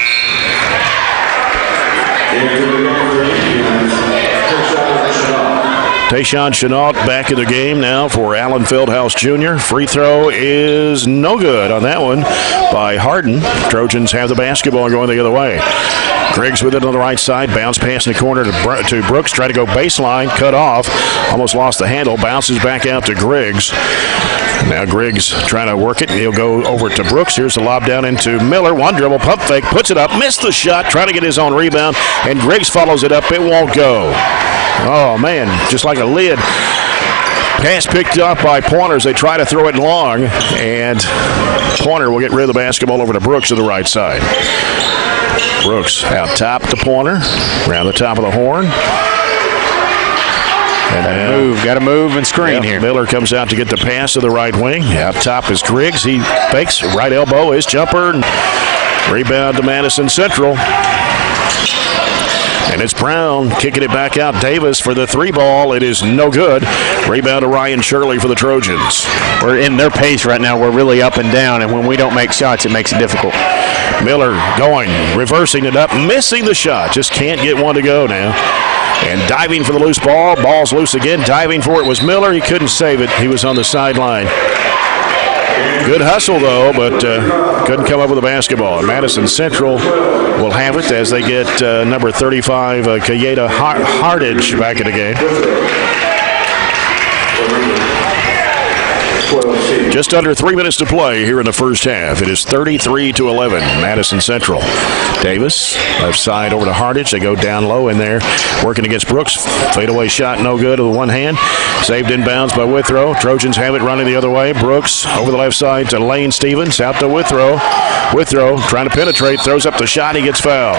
Tayshawn Chenault back in the game now for Allen Feldhouse Jr. Free throw is no good on that one by Harden. Trojans have the basketball going the other way. Griggs with it on the right side. Bounce pass in the corner to Brooks. Try to go baseline. Cut off. Almost lost the handle. Bounces back out to Griggs. Now Griggs trying to work it. He'll go over to Brooks. Here's the lob down into Miller. One dribble, pump fake, puts it up, missed the shot, trying to get his own rebound, and Griggs follows it up. It won't go. Oh, man, just like a lid. Pass picked up by Pointer as they try to throw it long, and Pointer will get rid of the basketball over to Brooks to the right side. Brooks out top to Pointer, around the top of the horn. And got to move and screen here. Miller comes out to get the pass to the right wing. Out top is Griggs. He fakes, right elbow, his jumper. Rebound to Madison Central. And it's Brown kicking it back out. Davis for the 3 ball. It is no good. Rebound to Ryan Shirley for the Trojans. We're in their pace right now. We're really up and down, and when we don't make shots, it makes it difficult. Miller going, reversing it up, missing the shot. Just can't get one to go now. And diving for the loose ball. Ball's loose again. Diving for it was Miller. He couldn't save it. He was on the sideline. Good hustle, though, but couldn't come up with a basketball. And Madison Central will have it as they get number 35, Kayeda Hardage, back in the game. Just under 3 minutes to play here in the first half. It is 33-11, Madison Central. Davis, left side over to Hardage. They go down low in there, working against Brooks. Fadeaway shot, no good with one hand. Saved inbounds by Withrow. Trojans have it running the other way. Brooks over the left side to Lane Stevens. Out to Withrow. Withrow trying to penetrate, throws up the shot. He gets fouled.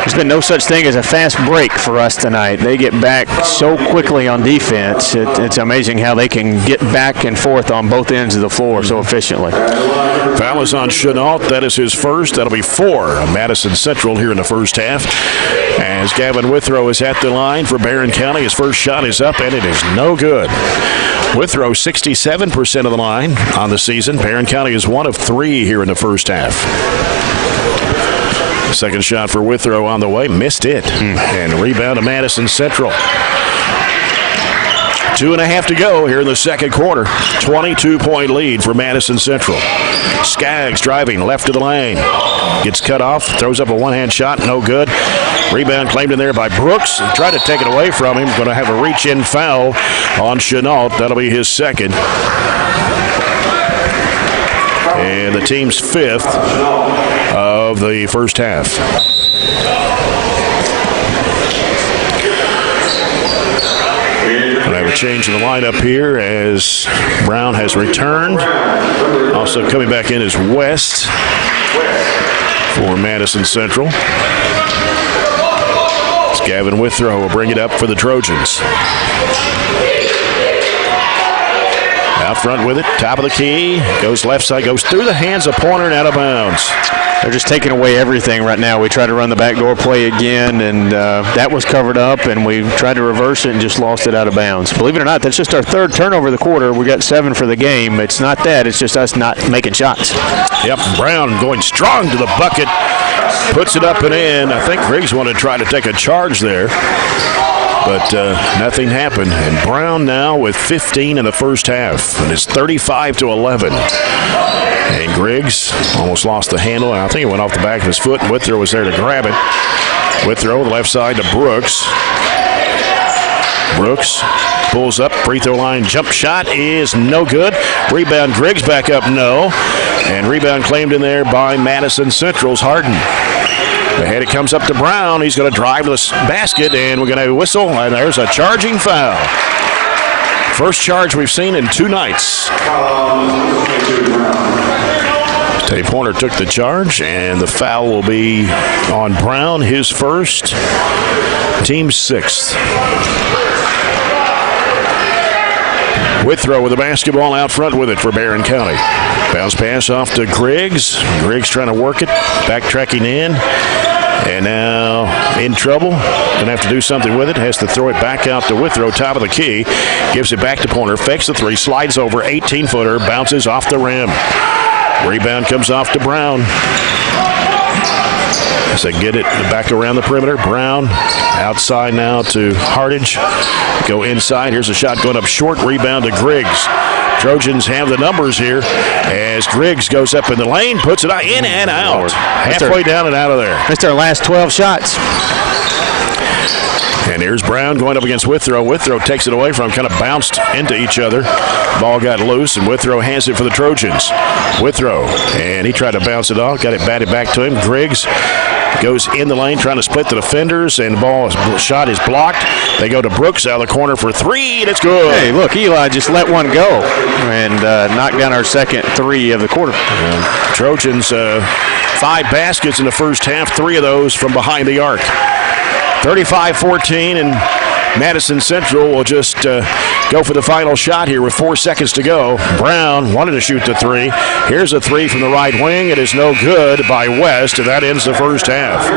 There's been no such thing as a fast break for us tonight. They get back so quickly on defense. It's amazing how they can get back and forth on both ends of the floor so efficiently. Foul is on Chenault. That is his first. That'll be 4 on Madison Central here in the first half. As Gavin Withrow is at the line for Barren County. His first shot is up, and it is no good. Withrow 67% of the line on the season. Barren County is 1 of 3 here in the first half. Second shot for Withrow on the way. Missed it. And rebound to Madison Central. 2.5 to go here in the second quarter. 22-point lead for Madison Central. Skaggs driving left of the lane. Gets cut off. Throws up a one-hand shot. No good. Rebound claimed in there by Brooks. Tried to take it away from him. Going to have a reach-in foul on Chenault. That'll be his second. And the team's 5th of the first half. We'll have a change in the lineup here as Brown has returned. Also coming back in is West for Madison Central. As Gavin Withrow will bring it up for the Trojans. Out front with it, top of the key, goes left side, goes through the hands of Pointer and out of bounds. They're just taking away everything right now. We tried to run the backdoor play again, and that was covered up, and we tried to reverse it and just lost it out of bounds. Believe it or not, that's just our 3rd turnover of the quarter. We got 7 for the game. It's not that. It's just us not making shots. Yep, Brown going strong to the bucket. Puts it up and in. I think Griggs wanted to try to take a charge there, but nothing happened. And Brown now with 15 in the first half, and it's 35-11. And Griggs almost lost the handle. I think it went off the back of his foot, and Withrow was there to grab it. Withrow, the left side to Brooks. Brooks pulls up, free throw line, jump shot is no good. Rebound, Griggs back up, no. And rebound claimed in there by Madison Central's Harden. Ahead it comes up to Brown. He's going to drive to the basket, and we're going to whistle, and there's a charging foul. First charge we've seen in 2 nights. Teddy Pointer took the charge, and the foul will be on Brown, his first, team's 6th. Withrow with the basketball out front with it for Barren County. Bounce pass off to Griggs. Griggs trying to work it, backtracking in. And now in trouble. Going to have to do something with it. Has to throw it back out to Withrow, top of the key. Gives it back to Pointer. Fakes the 3. Slides over. 18-footer. Bounces off the rim. Rebound comes off to Brown. As they get it back around the perimeter. Brown outside now to Hardage. Go inside. Here's a shot going up short. Rebound to Griggs. Trojans have the numbers here as Griggs goes up in the lane, puts it in and out. Halfway down and out of there. That's our last 12 shots. And here's Brown going up against Withrow. Withrow takes it away from him, kind of bounced into each other. Ball got loose, and Withrow has it for the Trojans. Withrow, and he tried to bounce it off, got it batted back to him. Griggs goes in the lane trying to split the defenders, and the shot is blocked. They go to Brooks out of the corner for three, and it's good. Hey, look, Eli just let one go and knocked down our second three of the quarter. Trojans, 5 baskets in the first half, 3 of those from behind the arc. 35-14, and Madison Central will just go for the final shot here with 4 seconds to go. Brown wanted to shoot the three. Here's a three from the right wing. It is no good by West, and that ends the first half.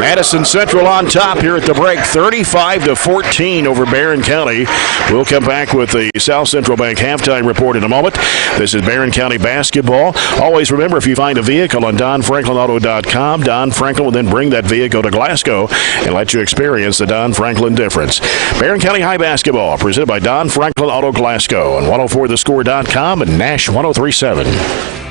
Madison Central on top here at the break, 35-14 over Barren County. We'll come back with the South Central Bank halftime report in a moment. This is Barren County basketball. Always remember, if you find a vehicle on DonFranklinAuto.com, Don Franklin will then bring that vehicle to Glasgow and let you experience the Don Franklin difference. Barren County High basketball presented by Don Franklin Auto Glasgow on 104thescore.com and Nash 103.7.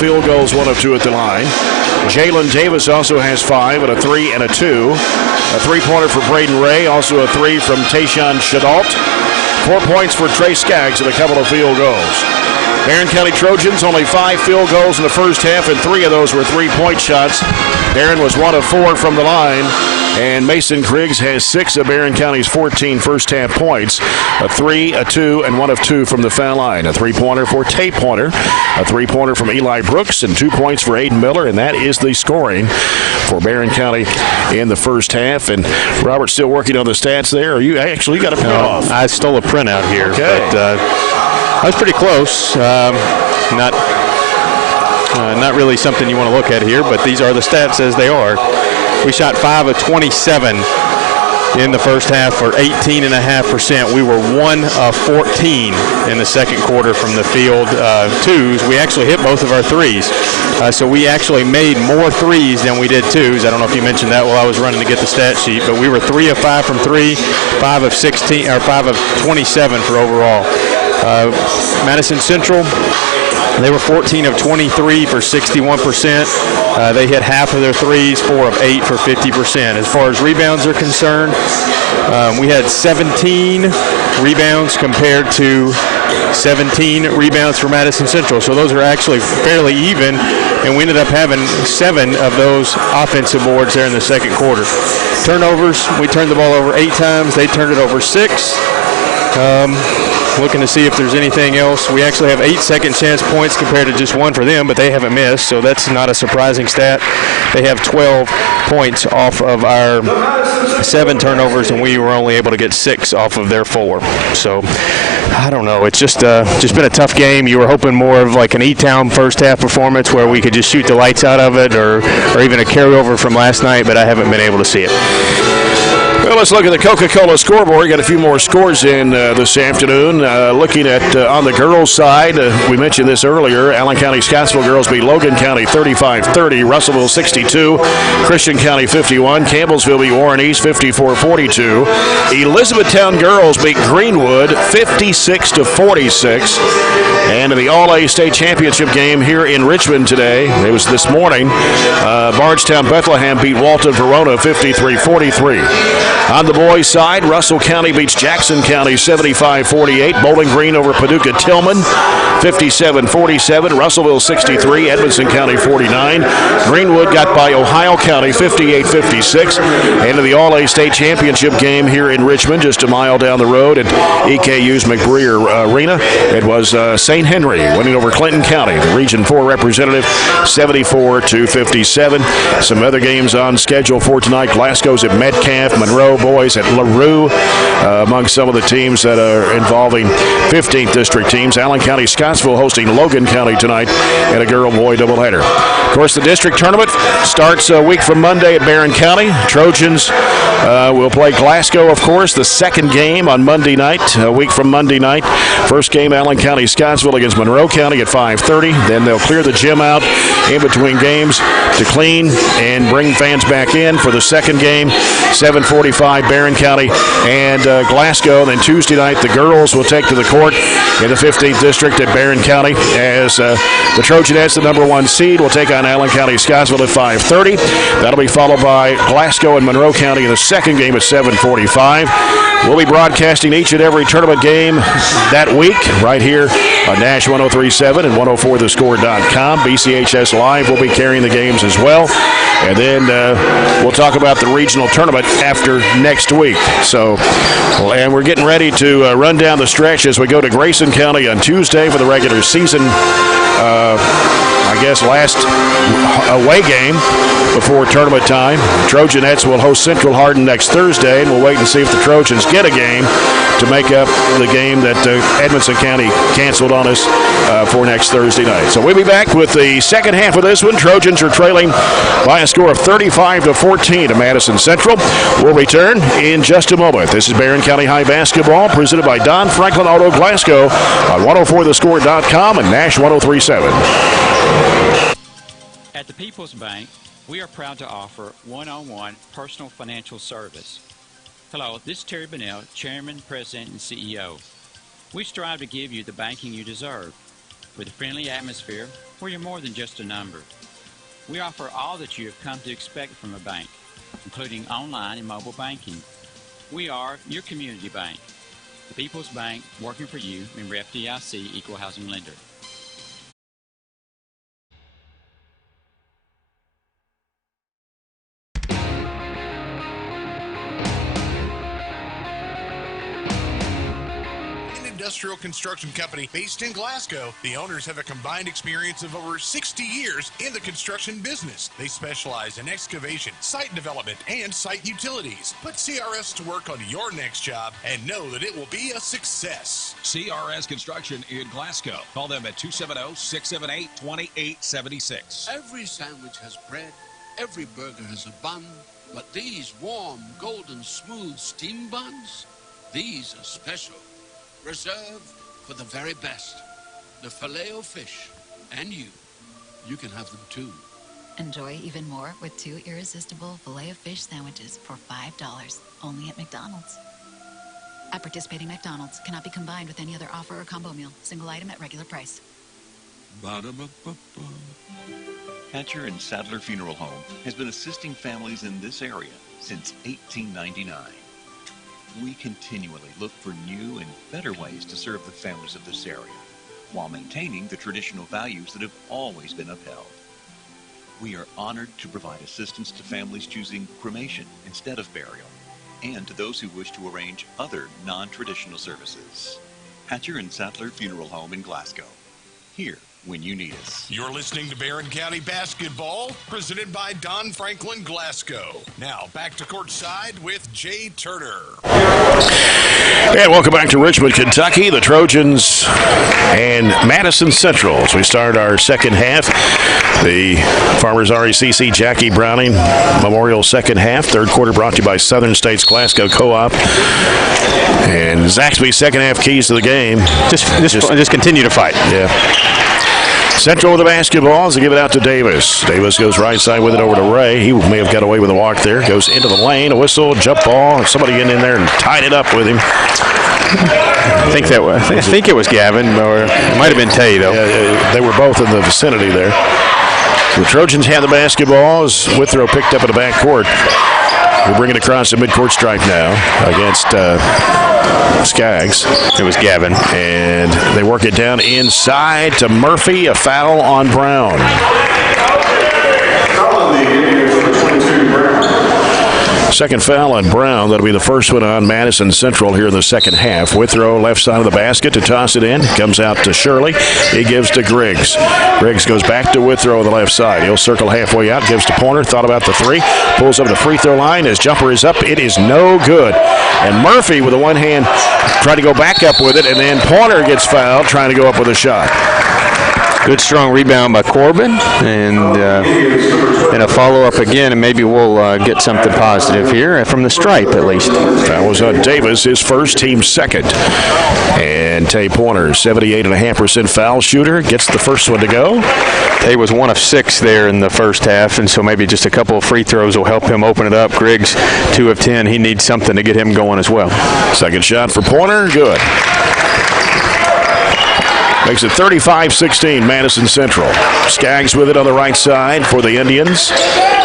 Field goals, 1 of 2 at the line. Jalen Davis also has 5 and a 3 and a 2. A 3-pointer for Braden Ray, also a 3 from Tayshawn Shadalt. 4 points for Trey Skaggs and a couple of field goals. Barren County Trojans only 5 field goals in the first half, and 3 of those were 3-point shots. Barren was 1 of 4 from the line, and Mason Griggs has 6 of Barren County's 14 first-half points. A 3, a 2, and 1 of 2 from the foul line. A 3-pointer for Tate Pointer, a 3-pointer from Eli Brooks, and 2 points for Aiden Miller, and that is the scoring for Barren County in the first half. And Robert's still working on the stats there. Or you got a print off? I stole a printout here, okay. but I was pretty close. Not Not really something you want to look at here, but these are the stats as they are. We shot 5 of 27 in the first half for 18.5%. We were 1 of 14 in the second quarter from the field twos. We actually hit both of our threes. So we actually made more threes than we did twos. I don't know if you mentioned that while I was running to get the stat sheet, but we were 3 of 5 from 3, 5 of 16 or 5 of 27 for overall. Madison Central, they were 14 of 23 for 61%. They hit half of their threes, 4 of 8 for 50%. As far as rebounds are concerned, we had 17 rebounds compared to 17 rebounds for Madison Central. So those are actually fairly even, and we ended up having 7 of those offensive boards there in the second quarter. Turnovers, we turned the ball over 8 times. They turned it over 6. Looking to see if there's anything else. We actually have 8 second chance points compared to just 1 for them, but they haven't missed, so that's not a surprising stat. They have 12 points off of our 7 turnovers, and we were only able to get 6 off of their 4. So I don't know. It's just been a tough game. You were hoping more of like an E-Town first half performance where we could just shoot the lights out of it, or even a carryover from last night, but I haven't been able to see it. Well, let's look at the Coca-Cola Scoreboard. Got a few more scores in this afternoon. Looking at on the girls' side, we mentioned this earlier. Allen County Scottsville girls beat Logan County 35-30, Russellville 62, Christian County 51, Campbellsville beat Warren East 54-42. Elizabethtown girls beat Greenwood 56-46. And in the All-A State Championship game here in Richmond today, it was this morning, Bardstown Bethlehem beat Walton Verona 53-43. On the boys' side, Russell County beats Jackson County 75-48. Bowling Green over Paducah Tillman 57-47. Russellville 63. Edmondson County 49. Greenwood got by Ohio County 58-56. And in the All-A State Championship game here in Richmond, just a mile down the road at EKU's McBreer Arena, it was St. Henry winning over Clinton County, the Region 4 representative, 74-57. Some other games on schedule for tonight. Glasgow's at Metcalf, Monroe boys at LaRue, among some of the teams that are involving 15th District teams. Allen County Scottsville hosting Logan County tonight in a girl-boy doubleheader. Of course, the district tournament starts a week from Monday at Barren County. Trojans will play Glasgow, of course, the second game on Monday night, a week from Monday night. First game, Allen County Scottsville against Monroe County at 5:30. Then they'll clear the gym out in between games to clean and bring fans back in for the second game, 7:45, Barren County and Glasgow. Then Tuesday night, the girls will take to the court in the 15th District at Barren County as the Trojanettes, the number 1 seed, will take on Allen County Scottsville at 5:30. That'll be followed by Glasgow and Monroe County in the second game at 7:45. We'll be broadcasting each and every tournament game that week right here on Nash 103.7 and 104thescore.com. BCHS Live will be carrying the games as well. And then we'll talk about the regional tournament after next week. So, and we're getting ready to run down the stretch as we go to Grayson County on Tuesday for the regular season. I guess last away game before tournament time. The Trojanettes will host Central Hardin next Thursday, and we'll wait and see if the Trojans get a game to make up the game that Edmondson County canceled on us for next Thursday night. So we'll be back with the second half of this one. Trojans are trailing by a score of 35-14 to Madison Central. We'll return in just a moment. This is Barren County High Basketball presented by Don Franklin Auto Glasgow on 104thescore.com and Nash 103.7. At the People's Bank, we are proud to offer one-on-one personal financial service. Hello, this is Terry Bunnell, Chairman, President, and CEO. We strive to give you the banking you deserve with a friendly atmosphere where you're more than just a number. We offer all that you have come to expect from a bank, including online and mobile banking. We are your community bank. The People's Bank, working for you, member FDIC, equal housing lender. industrial construction company based in Glasgow. The owners have a combined experience of over 60 years in the construction business. They specialize in excavation, site development, and site utilities. Put CRS to work on your next job and know that it will be a success. CRS Construction in Glasgow. Call them at 270-678-2876. Every sandwich has bread, every burger has a bun, but these warm, golden, smooth steam buns, these are special, reserved for the very best. The Filet-O-Fish, and you can have them too. Enjoy even more with 2 irresistible Filet-O-Fish sandwiches for $5, only at McDonald's. At participating McDonald's, cannot be combined with any other offer or combo meal. Single item at regular price. Ba-da-ba-ba-ba. Hatcher and Sadler Funeral Home has been assisting families in this area since 1899. We continually look for new and better ways to serve the families of this area while maintaining the traditional values that have always been upheld. We are honored to provide assistance to families choosing cremation instead of burial, and to those who wish to arrange other non-traditional services. Hatcher and Sadler Funeral Home in Glasgow. Here when you need us. You're listening to Barren County Basketball, presented by Don Franklin Glasgow. Now, back to courtside with Jay Turner. And welcome back to Richmond, Kentucky. The Trojans and Madison Central as we start our second half. The Farmers RECC Jackie Browning Memorial second half. Third quarter brought to you by Southern States Glasgow Co-op. And Zaxby's second half keys to the game. Just continue to fight. Yeah. Central with the basketball as they give it out to Davis. Davis goes right side with it over to Ray. He may have got away with a walk there. Goes into the lane, a whistle, jump ball. Somebody getting in there and tied it up with him. I think it was Gavin, or it might have been Tay, though. Yeah, they were both in the vicinity there. The Trojans have the basketball as Withrow picked up in the backcourt. We'll bring it across the midcourt stripe now against Skaggs. It was Gavin. And they work it down inside to Murphy. A foul on Brown. Second foul on Brown. That'll be the first one on Madison Central here in the second half. Withrow left side of the basket to toss it in. Comes out to Shirley. He gives to Griggs. Griggs goes back to Withrow on the left side. He'll circle halfway out. Gives to Pointer. Thought about the three. Pulls up the free throw line. His jumper is up. It is no good. And Murphy with the one hand tried to go back up with it. And then Pointer gets fouled trying to go up with a shot. Good strong rebound by Corbin, and a follow-up again, and maybe we'll get something positive here from the stripe at least. That was on Davis, his first, team second. And Tay Pointer, 78.5% foul shooter, gets the first one to go. Tay was 1 of 6 there in the first half, and so maybe just a couple of free throws will help him open it up. Griggs, 2 of 10. He needs something to get him going as well. Second shot for Pointer, good. Makes it 35-16, Madison Central. Skaggs with it on the right side for the Indians.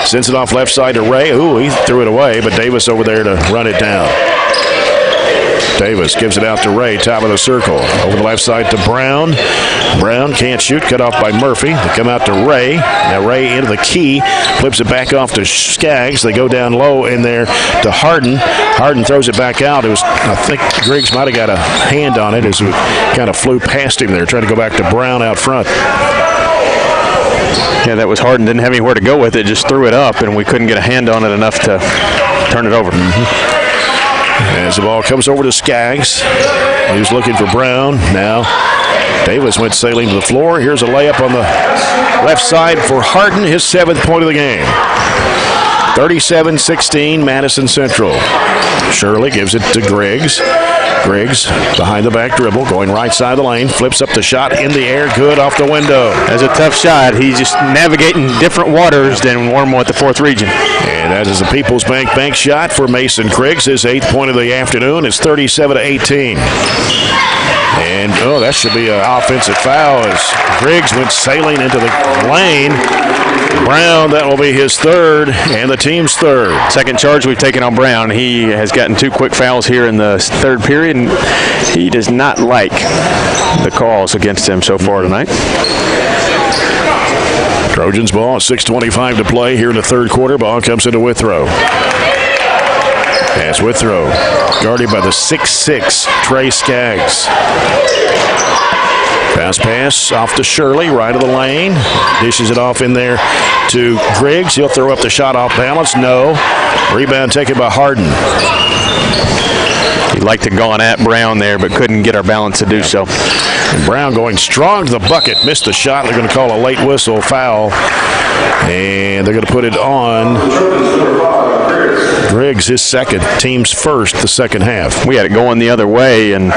Sends it off left side to Ray. Ooh, he threw it away, but Davis over there to run it down. Davis gives it out to Ray, top of the circle. Over the left side to Brown. Brown can't shoot, cut off by Murphy. They come out to Ray. Now Ray into the key, flips it back off to Skaggs. They go down low in there to Harden. Harden throws it back out. It was, I think Griggs might have got a hand on it as it kind of flew past him there, trying to go back to Brown out front. Yeah, that was Harden. Didn't have anywhere to go with it, just threw it up, and we couldn't get a hand on it enough to turn it over. As the ball comes over to Skaggs. He's looking for Brown. Now Davis went sailing to the floor. Here's a layup on the left side for Harden, his 7th point of the game. 37-16, Madison Central. Shirley gives it to Griggs. Griggs behind the back dribble, going right side of the lane, flips up the shot in the air, good off the window. That's a tough shot. He's just navigating different waters than Warmo at the 4th region. And that is a People's Bank shot for Mason Griggs, his 8th point of the afternoon. It's 37-18. And, that should be an offensive foul as Griggs went sailing into the lane. Brown, that will be his 3rd and the team's 3rd. Second charge we've taken on Brown. He has gotten 2 quick fouls here in the 3rd period, and he does not like the calls against him so far tonight. Trojans ball, 6:25 to play here in the 3rd quarter. Ball comes into Withrow. Pass As Withrow, guarded by the 6'6" Trey Skaggs. Bounce pass off to Shirley, right of the lane. Dishes it off in there to Griggs. He'll throw up the shot off balance. No. Rebound taken by Harden. He'd like to go on at Brown there, but couldn't get our balance to do so. And Brown going strong to the bucket. Missed the shot. They're going to call a late whistle foul. And they're going to put it on Griggs, his second. Team's first, the second half. We had it going the other way, and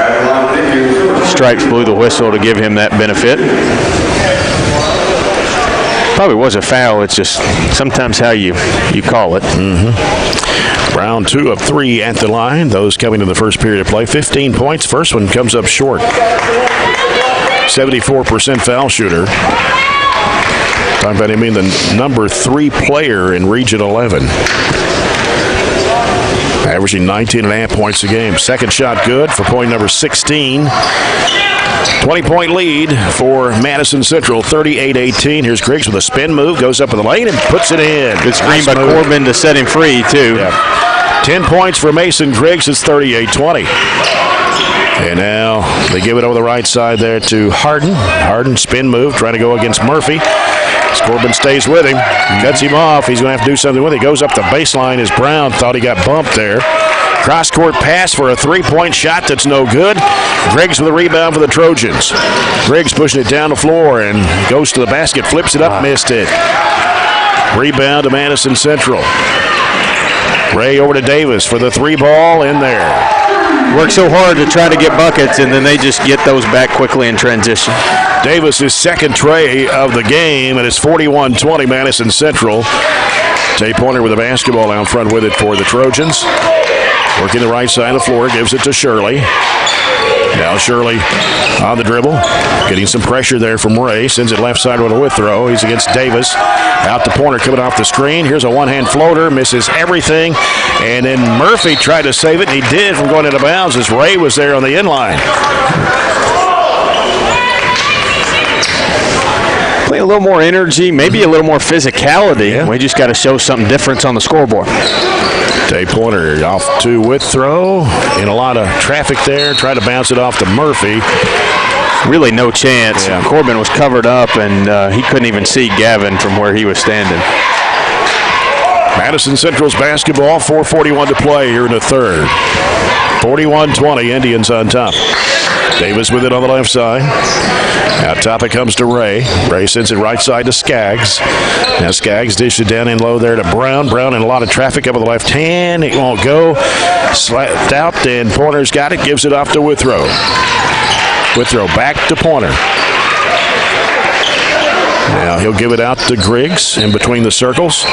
Stripes blew the whistle to give him that benefit. Probably was a foul. It's just sometimes how you call it. Brown 2 of 3 at the line. Those coming in the first period of play. 15 points. First one comes up short. 74% foul shooter. Talking about him being the number 3 player in Region 11. Averaging 19.5 points a game. Second shot good for point number 16. 20-point lead for Madison Central, 38-18. Here's Griggs with a spin move, goes up in the lane and puts it in. Good screen by Corbin to set him free, too. Yeah. 10 points for Mason Griggs. It's 38-20. And now they give it over the right side there to Harden. Harden spin move, trying to go against Murphy. Corbin stays with him, cuts him off. He's going to have to do something with it. He goes up the baseline as Brown thought he got bumped there. Cross-court pass for a three-point shot that's no good. Griggs with a rebound for the Trojans. Griggs pushing it down the floor and goes to the basket, flips it up, missed it. Rebound to Madison Central. Ray over to Davis for the 3-ball in there. Work so hard to try to get buckets, and then they just get those back quickly in transition. Davis' second tray of the game, and it's 41-20 Madison Central. Tay Pointer with a basketball out front with it for the Trojans. Working the right side of the floor, gives it to Shirley. Now Shirley on the dribble, getting some pressure there from Ray. Sends it left side with a withrow. He's against Davis. Out to Pointer coming off the screen. Here's a one-hand floater, misses everything. And then Murphy tried to save it, and he did from going into bounds as Ray was there on the inline. Playing a little more energy, maybe a little more physicality. Yeah. We just got to show something different on the scoreboard. Tay Pointer off to withrow. In a lot of traffic there. Tried to bounce it off to Murphy. Really no chance. Yeah. Corbin was covered up, and he couldn't even see Gavin from where he was standing. Madison Central's basketball, 4:41 to play here in the third. 41-20, Indians on top. Davis with it on the left side. Out top it comes to Ray. Ray sends it right side to Skaggs. Now Skaggs dishes it down in low there to Brown. Brown in a lot of traffic up on the left hand. It won't go. Slapped out, and Pointer's got it. Gives it off to Withrow. Withrow back to Pointer. Now he'll give it out to Griggs in between the circles.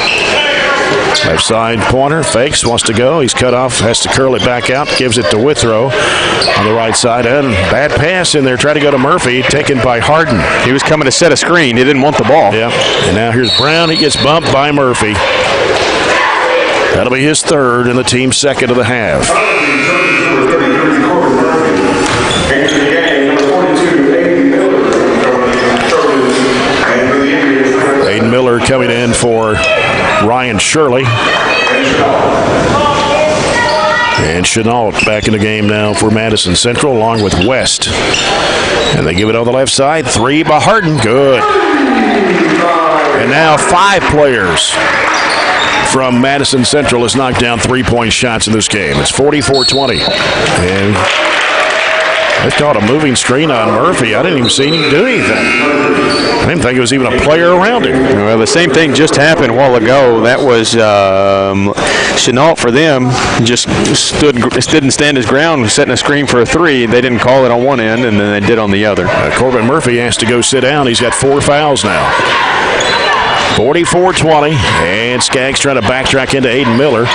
Left side Pointer, fakes, wants to go. He's cut off, has to curl it back out, gives it to Withrow on the right side. And bad pass in there, try to go to Murphy, taken by Harden. He was coming to set a screen. He didn't want the ball. Yeah, and now here's Brown. He gets bumped by Murphy. That'll be his third and the team's second of the half. Aiden Miller coming in for Ryan Shirley. And Chenault back in the game now for Madison Central along with West. And they give it on the left side. 3 by Harden. Good. And now 5 players from Madison Central has knocked down 3-point shots in this game. It's 44-20. And they caught a moving screen on Murphy. I didn't even see him do anything. I didn't think it was even a player around him. Well, the same thing just happened a while ago. That was Chenault for them. Just didn't stand his ground, setting a screen for a 3. They didn't call it on one end, and then they did on the other. Corbin Murphy has to go sit down. He's got 4 fouls now. 44-20, and Skaggs trying to backtrack into Aiden Miller.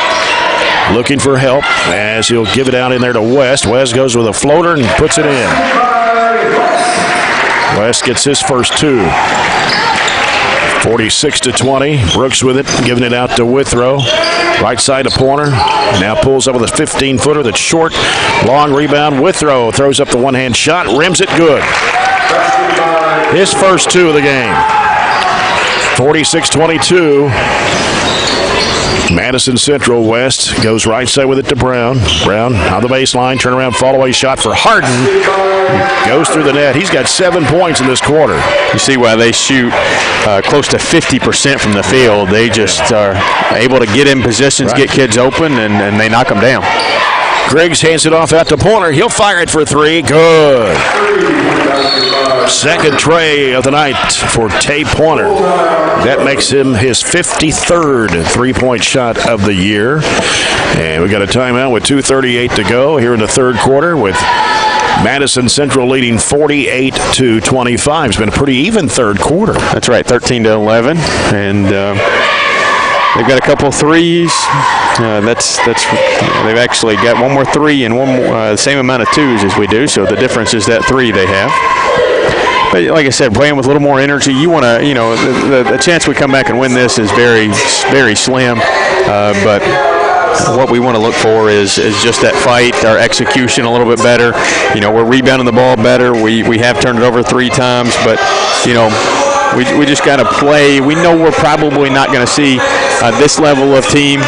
Looking for help as he'll give it out in there to West. West goes with a floater and puts it in. West gets his first 2. 46-20. Brooks with it, giving it out to Withrow. Right side to Pointer. Now pulls up with a 15-footer that's short. Long rebound. Withrow throws up the one-hand shot. Rims it good. His first 2 of the game. 46-22. Madison Central West goes right side with it to Brown. Brown on the baseline, turnaround, fall away shot for Harden. Goes through the net. He's got 7 points in this quarter. You see why they shoot close to 50% from the field. They just are able to get in positions, get kids open, and they knock them down. Griggs hands it off out to Pointer. He'll fire it for three. Good. Second tray of the night for Tay Pointer. That makes him his 53rd three-point shot of the year. And we got a timeout with 2:38 to go here in the third quarter with Madison Central leading 48-25. It's been a pretty even third quarter. That's right, 13-11. And they've got a couple of threes. They've actually got one more three and one more, the same amount of twos as we do. So the difference is that three they have. But like I said, playing with a little more energy, you want to, the chance we come back and win this is very, very slim. But what we want to look for is just that fight, our execution a little bit better. We're rebounding the ball better. We have turned it over 3 times, but we just got to play. We know we're probably not going to see this level of team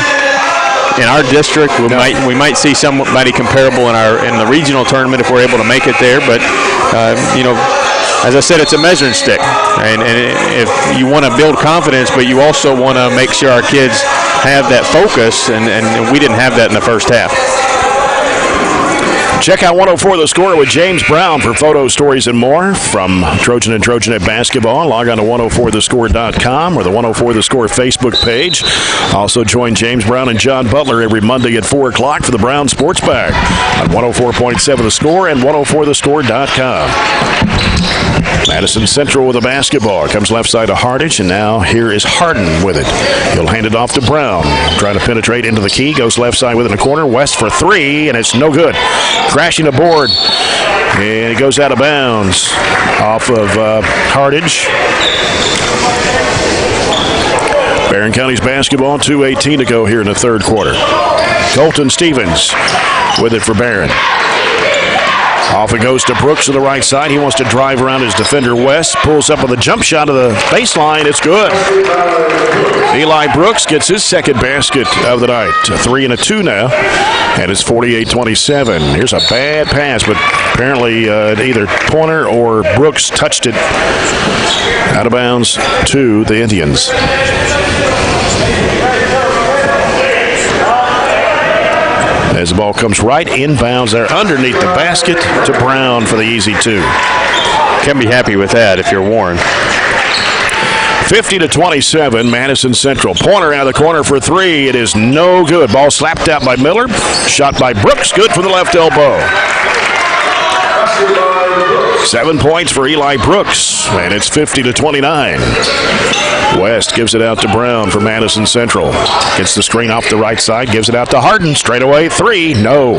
in our district. We might see somebody comparable in the regional tournament if we're able to make it there. But as I said, it's a measuring stick, and if you want to build confidence, but you also want to make sure our kids have that focus, and we didn't have that in the first half. Check out 104 The Score with James Brown for photos, stories, and more from Trojan and Trojanet basketball. Log on to 104thescore.com or the 104 The Score Facebook page. Also join James Brown and John Butler every Monday at 4 o'clock for the Brown Sports Bag on 104.7 The Score and 104thescore.com. Madison Central with the basketball. Comes left side to Hardage, and now here is Harden with it. He'll hand it off to Brown. Trying to penetrate into the key. Goes left side with it in the corner. West for three, and it's no good. Crashing aboard, and it goes out of bounds off of Hardage. Barren County's basketball, 2:18 to go here in the third quarter. Colton Stevens with it for Barren. Off it goes to Brooks to the right side. He wants to drive around his defender West. Pulls up with a jump shot of the baseline. It's good. Eli Brooks gets his second basket of the night. A 3 and a 2 now. And it's 48-27. Here's a bad pass, but apparently either Pointer or Brooks touched it out of bounds to the Indians. As the ball comes right inbounds there underneath the basket to Brown for the easy 2. Can't be happy with that if you're Warren. 50-27, Madison Central. Pointer out of the corner for three. It is no good. Ball slapped out by Miller. Shot by Brooks. Good for the left elbow. 7 points for Eli Brooks, and it's 50-29. West gives it out to Brown for Madison Central. Gets the screen off the right side, gives it out to Harden. Straight away, three, no.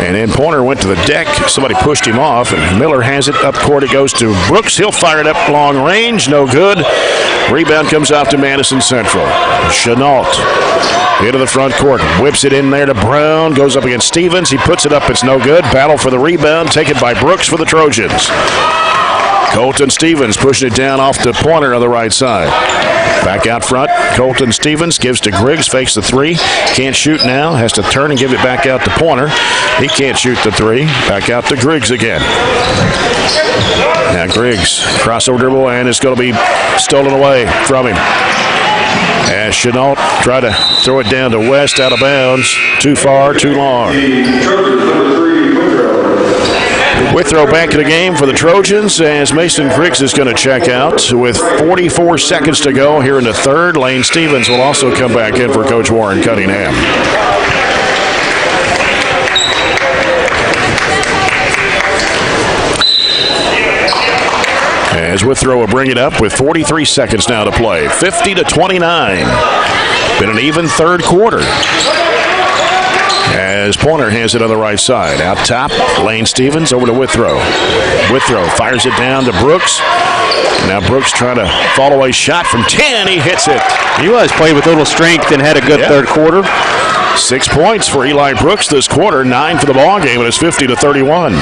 And then Pointer went to the deck. Somebody pushed him off, and Miller has it up court. It goes to Brooks. He'll fire it up long range. No good. Rebound comes out to Madison Central. Chenault into the front court. Whips it in there to Brown. Goes up against Stevens. He puts it up. It's no good. Battle for the rebound. Taken by Brooks for the Trojans. Colton Stevens pushing it down off to Pointer on the right side. Back out front, Colton Stevens gives to Griggs, fakes the three. Can't shoot now, has to turn and give it back out to Pointer. He can't shoot the three. Back out to Griggs again. Now Griggs, crossover dribble, and it's going to be stolen away from him. As Chenault try to throw it down to West, out of bounds. Too far, too long. Withrow back to the game for the Trojans as Mason Griggs is going to check out with 44 seconds to go here in the third. Lane Stevens will also come back in for Coach Warren Cunningham. As Withrow will bring it up with 43 seconds now to play. 50-29. Been an even third quarter. As Pointer has it on the right side. Out top, Lane Stevens over to Withrow. Withrow fires it down to Brooks. Now Brooks trying to fall away shot from 10. He hits it. Eli's played with a little strength and had a good third quarter. 6 points for Eli Brooks this quarter. 9 for the ball game, and it's 50-31.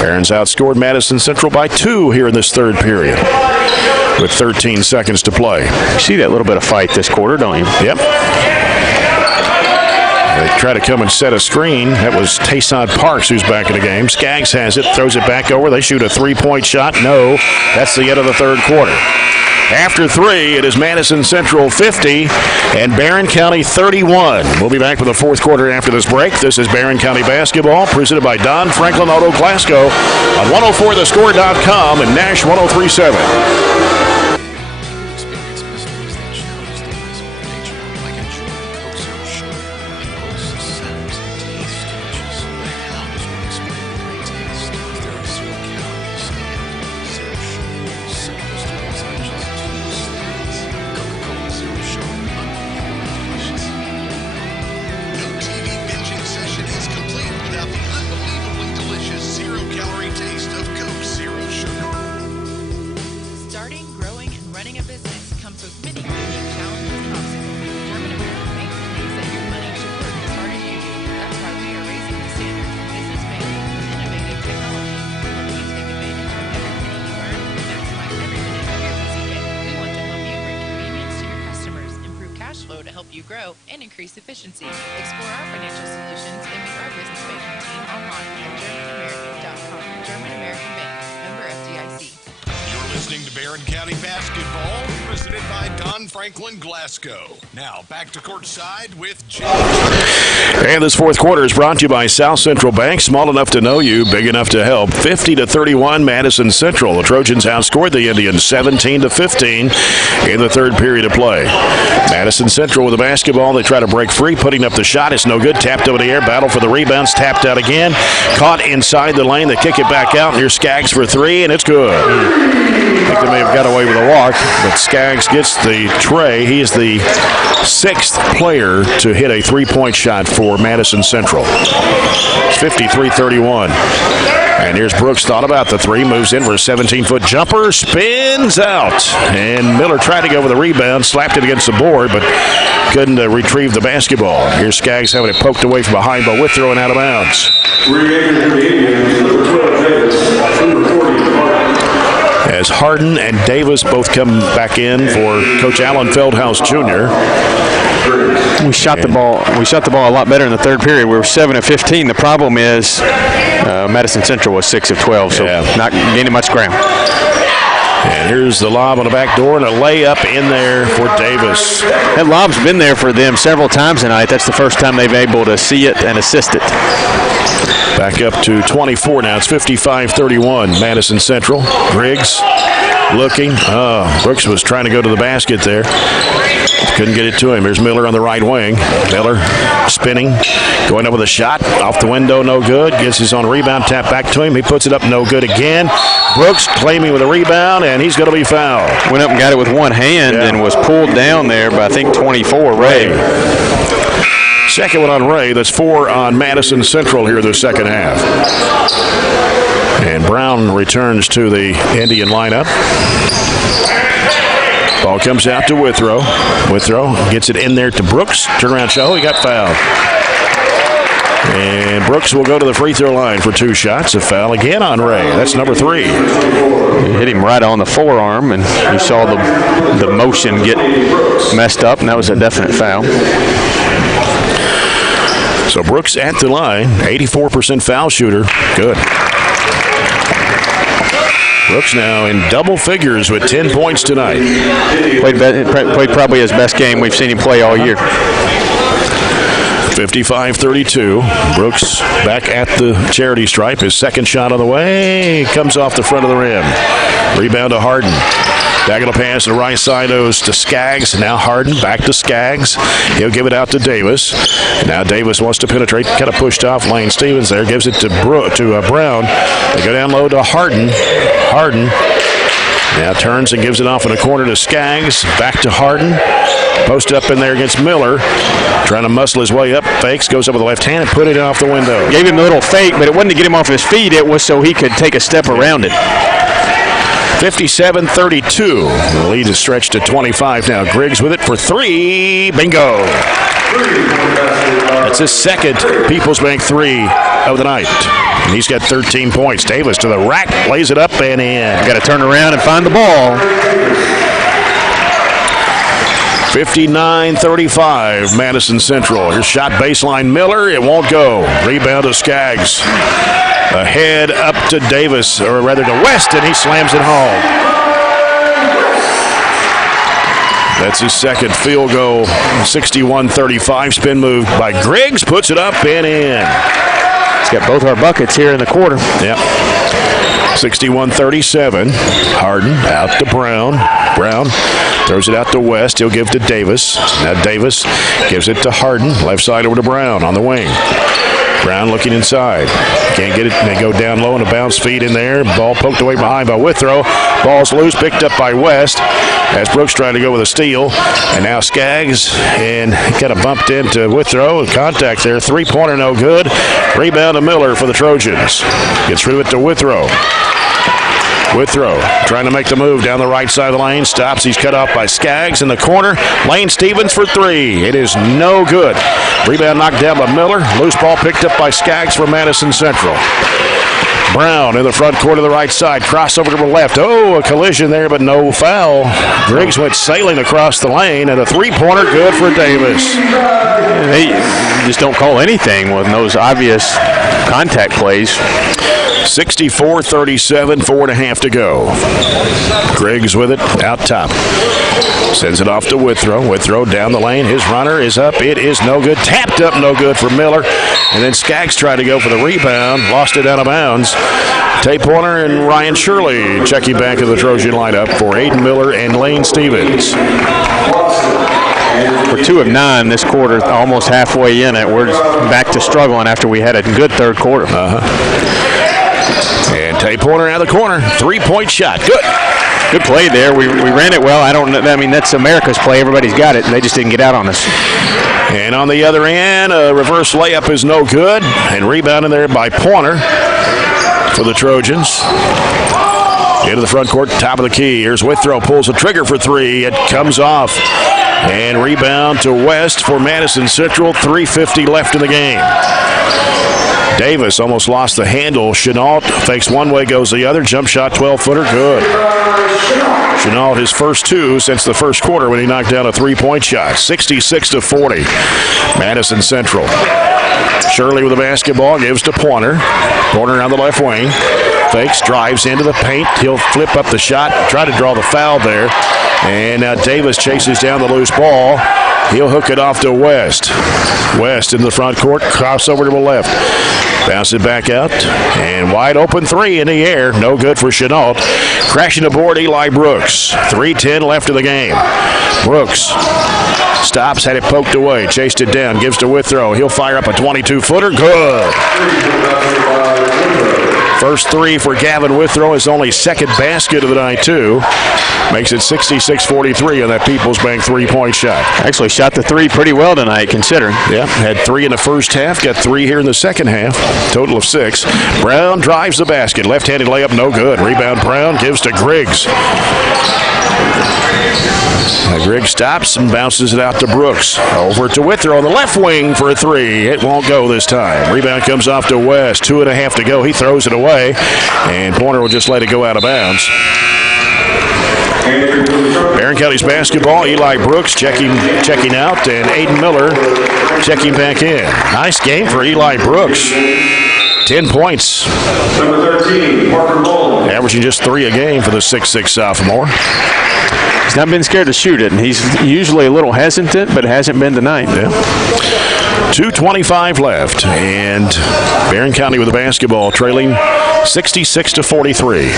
Barron's outscored Madison Central by 2 here in this third period. with 13 seconds to play. You see that little bit of fight this quarter, don't you? Yep. They try to come and set a screen. That was Tayshawn Parks who's back in the game. Skaggs has it, throws it back over. They shoot a three-point shot. No, that's the end of the third quarter. After 3, it is Madison Central 50 and Barren County 31. We'll be back with the fourth quarter after this break. This is Barren County Basketball, presented by Don Franklin Auto Glasgow on 104thescore.com and Nash 103.7. Efficiency. Explore our financial solutions and meet our business banking team online at GermanAmerican.com. German American Bank, member FDIC. You're listening to Barren County Basketball, presented by Don Franklin Glasgow. Now back to courtside with Jay. And this fourth quarter is brought to you by South Central Bank. Small enough to know you, big enough to help. 50-31, Madison Central. The Trojans outscored the Indians 17-15 in the third period of play. Madison Central with the basketball. They try to break free, putting up the shot. It's no good. Tapped over the air. Battle for the rebounds. Tapped out again. Caught inside the lane. They kick it back out. And here's Skaggs for 3, and it's good. I think they may have got away with a walk, but Skaggs gets the tray. He is the 6th player to hit a three-point shot for Madison Central. It's 53-31. And here's Brooks, thought about the 3, moves in for a 17-foot jumper, spins out. And Miller tried to go with the rebound, slapped it against the board, but couldn't retrieve the basketball. Here's Skaggs having it poked away from behind by Withrow and out of bounds. As Harden and Davis both come back in for Coach Alan Feldhouse Jr. We shot the ball a lot better in the third period. We were 7 of 15. The problem is Madison Central was 6 of 12, so not gaining much ground. And here's the lob on the back door and a layup in there for Davis. That lob's been there for them several times tonight. That's the first time they've been able to see it and assist it. Back up to 24 now. It's 55-31, Madison Central. Griggs looking. Brooks was trying to go to the basket there. Couldn't get it to him. Here's Miller on the right wing. Miller spinning, going up with a shot. Off the window, no good. Gets his own rebound, tap back to him. He puts it up, no good again. Brooks claiming with a rebound, and he's going to be fouled. Went up and got it with one hand and was pulled down there by, I think, 24, Ray. Second one on Ray. That's 4 on Madison Central here the second half. And Brown returns to the Indian lineup. Ball comes out to Withrow. Withrow gets it in there to Brooks. Turnaround shot. He got fouled. And Brooks will go to the free throw line for 2 shots. A foul again on Ray. That's number 3. He hit him right on the forearm, and you saw the motion get messed up, and that was a definite foul. So Brooks at the line, 84% foul shooter. Good. Brooks now in double figures with 10 points tonight. Played probably his best game we've seen him play all year. 55-32. Brooks back at the charity stripe. His second shot on the way. Comes off the front of the rim. Rebound to Harden. Diagonal pass to the right side goes to Skaggs. Now Harden back to Skaggs. He'll give it out to Davis. Now Davis wants to penetrate. Kind of pushed off Lane Stevens there. Gives it to Brown. They go down low to Harden. Harden now turns and gives it off in the corner to Skaggs. Back to Harden. Post up in there against Miller. Trying to muscle his way up. Fakes. Goes up with the left hand and put it off the window. Gave him a little fake, but it wasn't to get him off his feet. It was so he could take a step around it. 57-32. The lead is stretched to 25 now. Griggs with it for 3. Bingo. That's his second Peoples Bank 3 of the night. And he's got 13 points. Davis to the rack, lays it up and in. Got to turn around and find the ball. 59-35, Madison Central. Here's shot baseline Miller. It won't go. Rebound to Skaggs. Ahead up to Davis, or rather to West, and he slams it home. That's his second field goal. 61-35. Spin move by Griggs. Puts it up and in. He's got both our buckets here in the quarter. Yep. 61-37. Harden out to Brown. Brown throws it out to West. He'll give to Davis. Now Davis gives it to Harden. Left side over to Brown on the wing. Brown looking inside. Can't get it. They go down low and a bounce feed in there. Ball poked away behind by Withrow. Ball's loose, picked up by West. As Brooks trying to go with a steal. And now Skaggs, and kind of bumped into Withrow. Contact there. Three-pointer no good. Rebound to Miller for the Trojans. Gets rid of it to Withrow. Withrow trying to make the move down the right side of the lane. Stops. He's cut off by Skaggs in the corner. Lane Stevens for three. It is no good. Rebound knocked down by Miller. Loose ball picked up by Skaggs for Madison Central. Brown in the front court to the right side. Crossover to the left. Oh, a collision there, but no foul. Griggs went sailing across the lane, and a three-pointer good for Davis. They just don't call anything with those obvious contact plays. 64-37, 4.5 to go. Griggs with it out top. Sends it off to Withrow. Withrow down the lane. His runner is up. It is no good. Tapped up, no good for Miller. And then Skaggs tried to go for the rebound. Lost it out of bounds. Tate Pointer and Ryan Shirley checking back in the Trojan lineup for Aiden Miller and Lane Stevens. We're 2 of 9 this quarter, almost halfway in it. We're back to struggling after we had a good third quarter. And Tate Pointer out of the corner. Three-point shot. Good. Good play there. We ran it well. I mean, that's America's play. Everybody's got it. They just didn't get out on us. And on the other end, a reverse layup is no good. And rebounded there by Pointer for the Trojans. Into the front court, top of the key. Here's Withrow, pulls the trigger for three. It comes off. And rebound to West for Madison Central. 3:50 left in the game. Davis almost lost the handle. Chenault fakes one way, goes the other. Jump shot, 12-footer, good. Chenault his first two since the first quarter when he knocked down a three-point shot. 66-40. Madison Central. Shirley with the basketball, gives to Pointer. Pointer on the left wing. Fakes, drives into the paint. He'll flip up the shot, try to draw the foul there. And now Davis chases down the loose ball. He'll hook it off to West. West in the front court, crossover to the left. Bounce it back out, and wide open three in the air. No good for Chenault. Crashing aboard Eli Brooks. 3:10 left in the game. Brooks stops, had it poked away, chased it down, gives to Withrow. He'll fire up a 22-footer. Good. First three for Gavin Withrow, his only second basket of the night, too. Makes it 66-43 on that Peoples Bank three-point shot. Actually shot the three pretty well tonight, considering. Yeah, had three in the first half, got three here in the second half. Total of 6. Brown drives the basket. Left-handed layup, no good. Rebound Brown gives to Griggs. Griggs stops and bounces it out to Brooks. Over to Withrow on the left wing for a three. It won't go this time. Rebound comes off to West. 2.5 to go. He throws it away, and Pointer will just let it go out of bounds. Barren County's basketball. Eli Brooks checking out, and Aiden Miller checking back in. Nice game for Eli Brooks. 10 points. Number 13, Parker Bowles. Averaging just 3 a game for the 6'6 sophomore. He's not been scared to shoot it, and he's usually a little hesitant, but it hasn't been tonight. Yeah. 2:25 left, and Barren County with the basketball, trailing 66-43.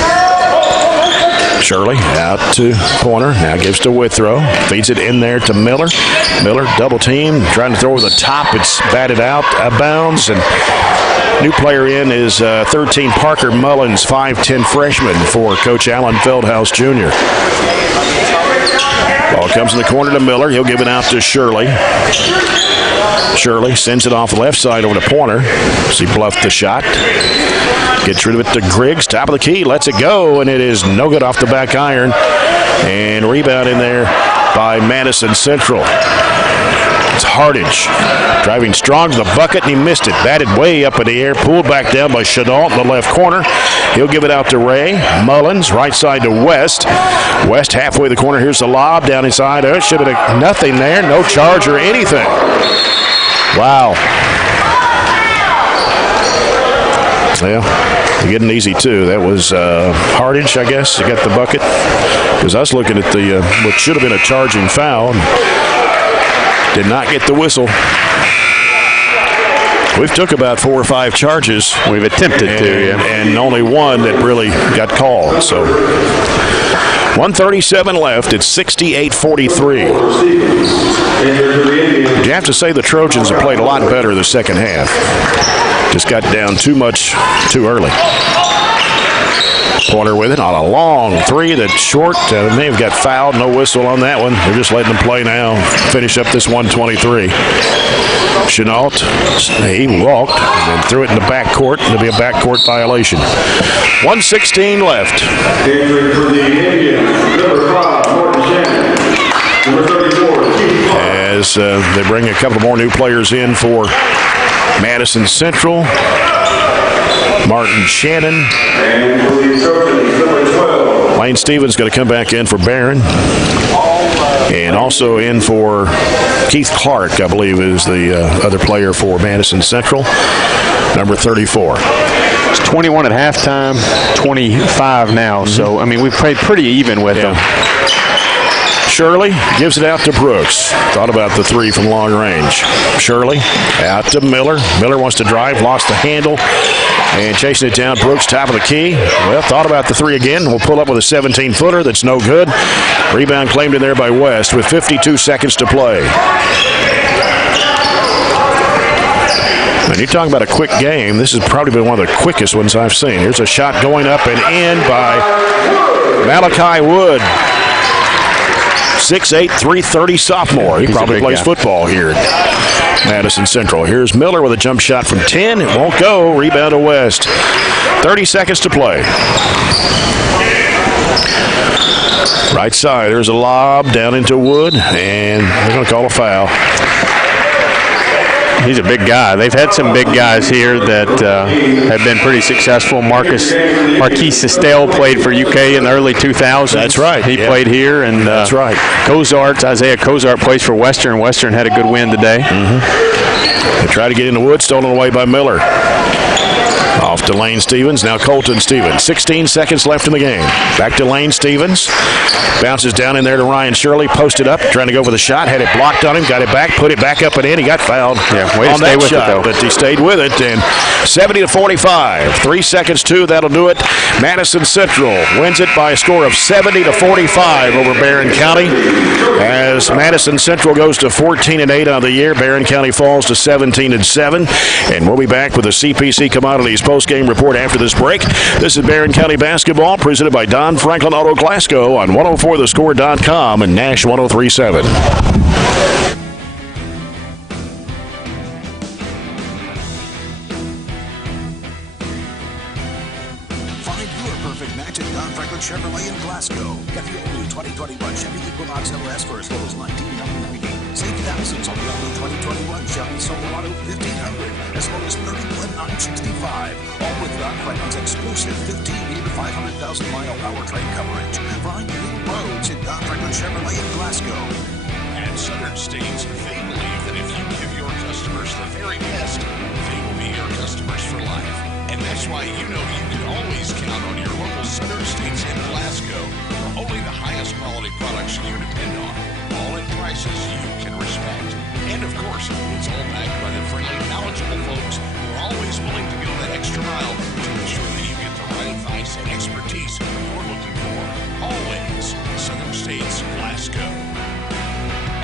Shirley out to Pointer, now gives to Withrow, feeds it in there to Miller. Miller double team, trying to throw over the top. It's batted out of bounds, and new player in is 13 Parker Mullins, 5'10 freshman for Coach Alan Feldhouse Jr. Ball comes in the corner to Miller. He'll give it out to Shirley. Shirley sends it off the left side over to Pointer. She bluffed the shot. Gets rid of it to Griggs. Top of the key. Lets it go, and it is no good off the back iron. And rebound in there by Madison Central. It's Hardage driving strong to the bucket, and he missed it. Batted way up in the air, pulled back down by Chenault in the left corner. He'll give it out to Ray. Mullins, right side to West. West halfway the corner. Here's the lob down inside. Should have been nothing there. No charge or anything. Wow. Yeah, getting easy too. That was Hardage, I guess. He got the bucket. Because I was looking at the what should have been a charging foul. Did not get the whistle. We've took about 4 or 5 charges. We've attempted to, yeah. And only one that really got called. So 1:37 left. It's 68-43. You have to say the Trojans have played a lot better the second half. Just got down too much too early. Porter with it on a long three that's short. They've got fouled. No whistle on that one. They're just letting them play now. Finish up this 123. Chenault, he walked and then threw it in the backcourt. It'll be a backcourt violation. 1:16 left. As they bring a couple more new players in for Madison Central. Martin Shannon. Lane Stevens going to come back in for Barren. And also in for Keith Clark, I believe, is the other player for Madison Central, number 34. It's 21 at halftime, 25 now. So, I mean, we've played pretty even with them. Shirley gives it out to Brooks. Thought about the three from long range. Shirley out to Miller. Miller wants to drive, lost the handle, and chasing it down. Brooks, top of the key. Well, thought about the three again. We'll pull up with a 17-footer that's no good. Rebound claimed in there by West with 52 seconds to play. And you're talking about a quick game. This has probably been one of the quickest ones I've seen. Here's a shot going up and in by Malachi Wood. 6'8", 330 sophomore. He probably plays football here at Madison Central. Here's Miller with a jump shot from 10. It won't go. Rebound to West. 30 seconds to play. Right side. There's a lob down into Wood, and they're going to call a foul. He's a big guy. They've had some big guys here that have been pretty successful. Marquise Estelle played for UK in the early 2000s. That's right. He played here. And that's right. Isaiah Cozart plays for Western. Western had a good win today. They try to get into Wood, stolen away by Miller. Off to Lane Stevens. Now Colton Stevens. 16 seconds left in the game. Back to Lane Stevens. Bounces down in there to Ryan Shirley. Posted up. Trying to go for the shot. Had it blocked on him. Got it back. Put it back up and in. He got fouled on that shot. But he stayed with it. And 70-45. 3 seconds, 2. That'll do it. Madison Central wins it by a score of 70-45 over Barren County. As Madison Central goes to 14-8 on the year, Barren County falls to 17-7. And we'll be back with the CPC Commodities post-game report after this break. This is Barren County basketball presented by Don Franklin Auto Glasgow on 104thescore.com and Nash 103.7. Find your perfect match at Don Franklin Chevrolet in Glasgow. Get the all-new 2021 Chevy Equinox LS for as low as $19,990. Save thousands on the all-new 2021 Chevy Silverado 1500 as low as $31,965. All with Don Franklin's exclusive 15 to 500,000 mile powertrain coverage. Find new roads at Don Franklin Chevrolet in Glasgow. At Southern States, they believe that if you give your customers the very best, they will be your customers for life. And that's why you know you can always count on your local Southern States in Glasgow for only the highest quality products you depend on, all at prices you can respect. And of course, it's all backed by the friendly, knowledgeable folks who are always willing to go that extra mile to ensure that you get the right advice and expertise you're looking for. Always Southern States, Glasgow.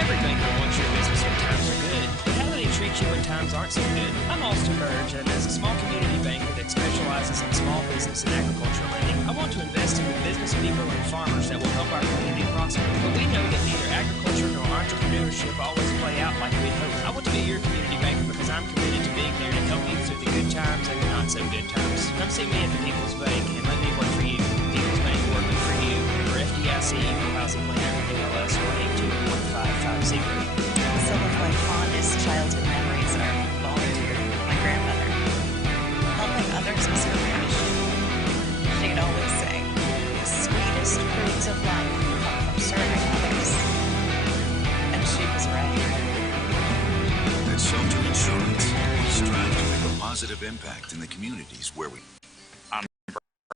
Every banker wants your business when times are good, but how do they treat you when times aren't so good? I'm Austin Burge, and as a small community banker that specializes in small business and agricultural lending, I want to invest in the business people and farmers that will help our community prosper. But we know that neither agriculture nor entrepreneurship always play out like we'd hope. I want to be your community banker because I'm committed to being there to help you through the good times and the not so good times. Come see me at the People's Bank and let me work for you. People's Bank working for you. Member FDIC, Equal Housing Lender, NMLS 1821550. Some of my fondest childhood memories are volunteering with my grandmother. Helping others was her passion. She'd always say, the sweetest fruits of life come from serving others. And she was right. At Shelter Insurance, we strive to make a positive impact in the communities where we...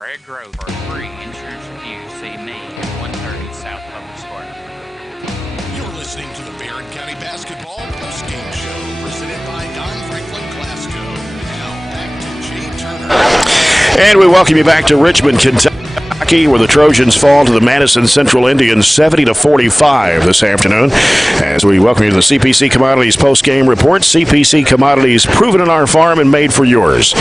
Greg Grove for a free insurance review. See me at 130 South Public Square. You're listening to the Barren County Basketball Postgame Show, presented by Don Franklin Glasgow. Now back to Jay Turner. And we welcome you back to Richmond, Kentucky, where the Trojans fall to the Madison Central Indians 70-45 this afternoon. As we welcome you to the CPC Commodities post-game report. CPC Commodities, proven in our farm and made for yours.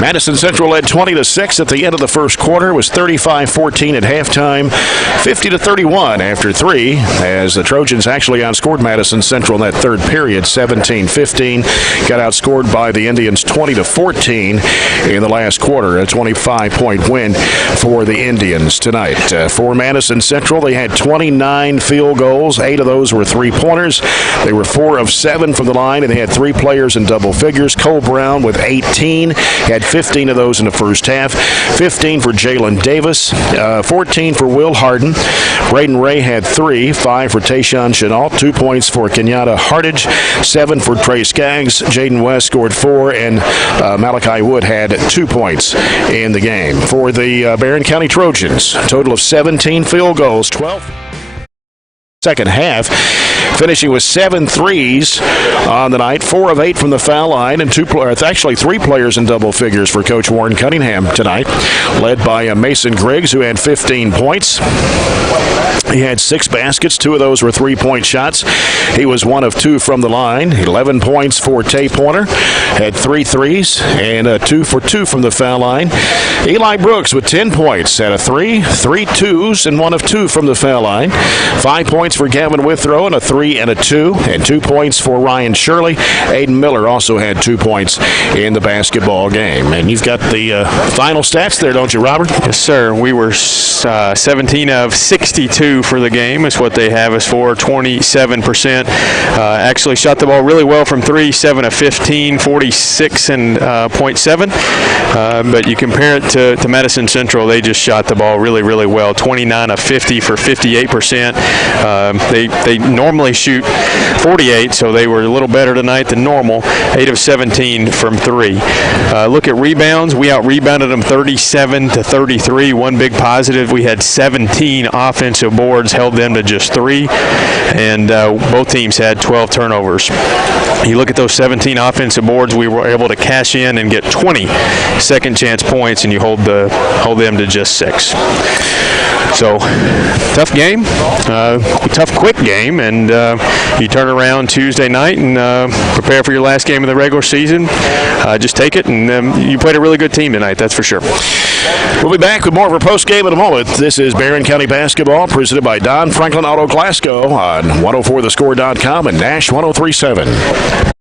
Madison Central led 20-6 at the end of the first quarter. Was 35-14 at halftime, 50-31 after 3, as the Trojans actually outscored Madison Central in that third period, 17-15. Got outscored by the Indians 20-14 in the last quarter. A 25-point win for the Indians tonight. For Madison Central, they had 29 field goals. 8 of those were three-pointers. They were 4 of 7 from the line, and they had 3 players in double figures. Cole Brown with 18. Had 15 of those in the first half. 15 for Jalen Davis. 14 for Will Harden. Braden Ray had 3. 5 for Tayshaun Chenault. 2 points for Kenyatta Hartage. 7 for Trey Skaggs. Jaden West scored 4, and Malachi Wood had 2 points in the game. For the Barren County Trojans, a total of 17 field goals, 12 second half, finishing with 7 threes on the night, 4 of 8 from the foul line, and 3 players in double figures for Coach Warren Cunningham tonight, led by Mason Griggs, who had 15 points. He had 6 baskets. 2 of those were three-point shots. He was 1 of 2 from the line. 11 points for Tay Pointer. Had 3 threes and 2 for 2 from the foul line. Eli Brooks with 10 points. Had a 3, 3 twos, and 1 of 2 from the foul line. 5 points for Gavin Withrow, and a 3 and a 2. And 2 points for Ryan Shirley. Aiden Miller also had 2 points in the basketball game. And you've got the final stats there, don't you, Robert? Yes, sir. We were 17 of 62 for the game is what they have us for, 27%. Actually shot the ball really well from 3, 7 of 15, 46.7. But you compare it to Madison Central, they just shot the ball really, really well, 29 of 50 for 58%. They normally shoot 48, so they were a little better tonight than normal, 8 of 17 from 3. Look at rebounds. We out-rebounded them 37-33. One big positive, we had 17 offensive boards, held them to just 3, and both teams had 12 turnovers. You look at those 17 offensive boards, we were able to cash in and get 20 second chance points, and you hold them to just 6. So, tough game, tough quick game, and you turn around Tuesday night and prepare for your last game of the regular season. Just take it, and you played a really good team tonight, that's for sure. We'll be back with more of our post game in a moment. This is Barren County Basketball, presented by Don Franklin Auto Glasgow on 104thescore.com and Nash 103.7.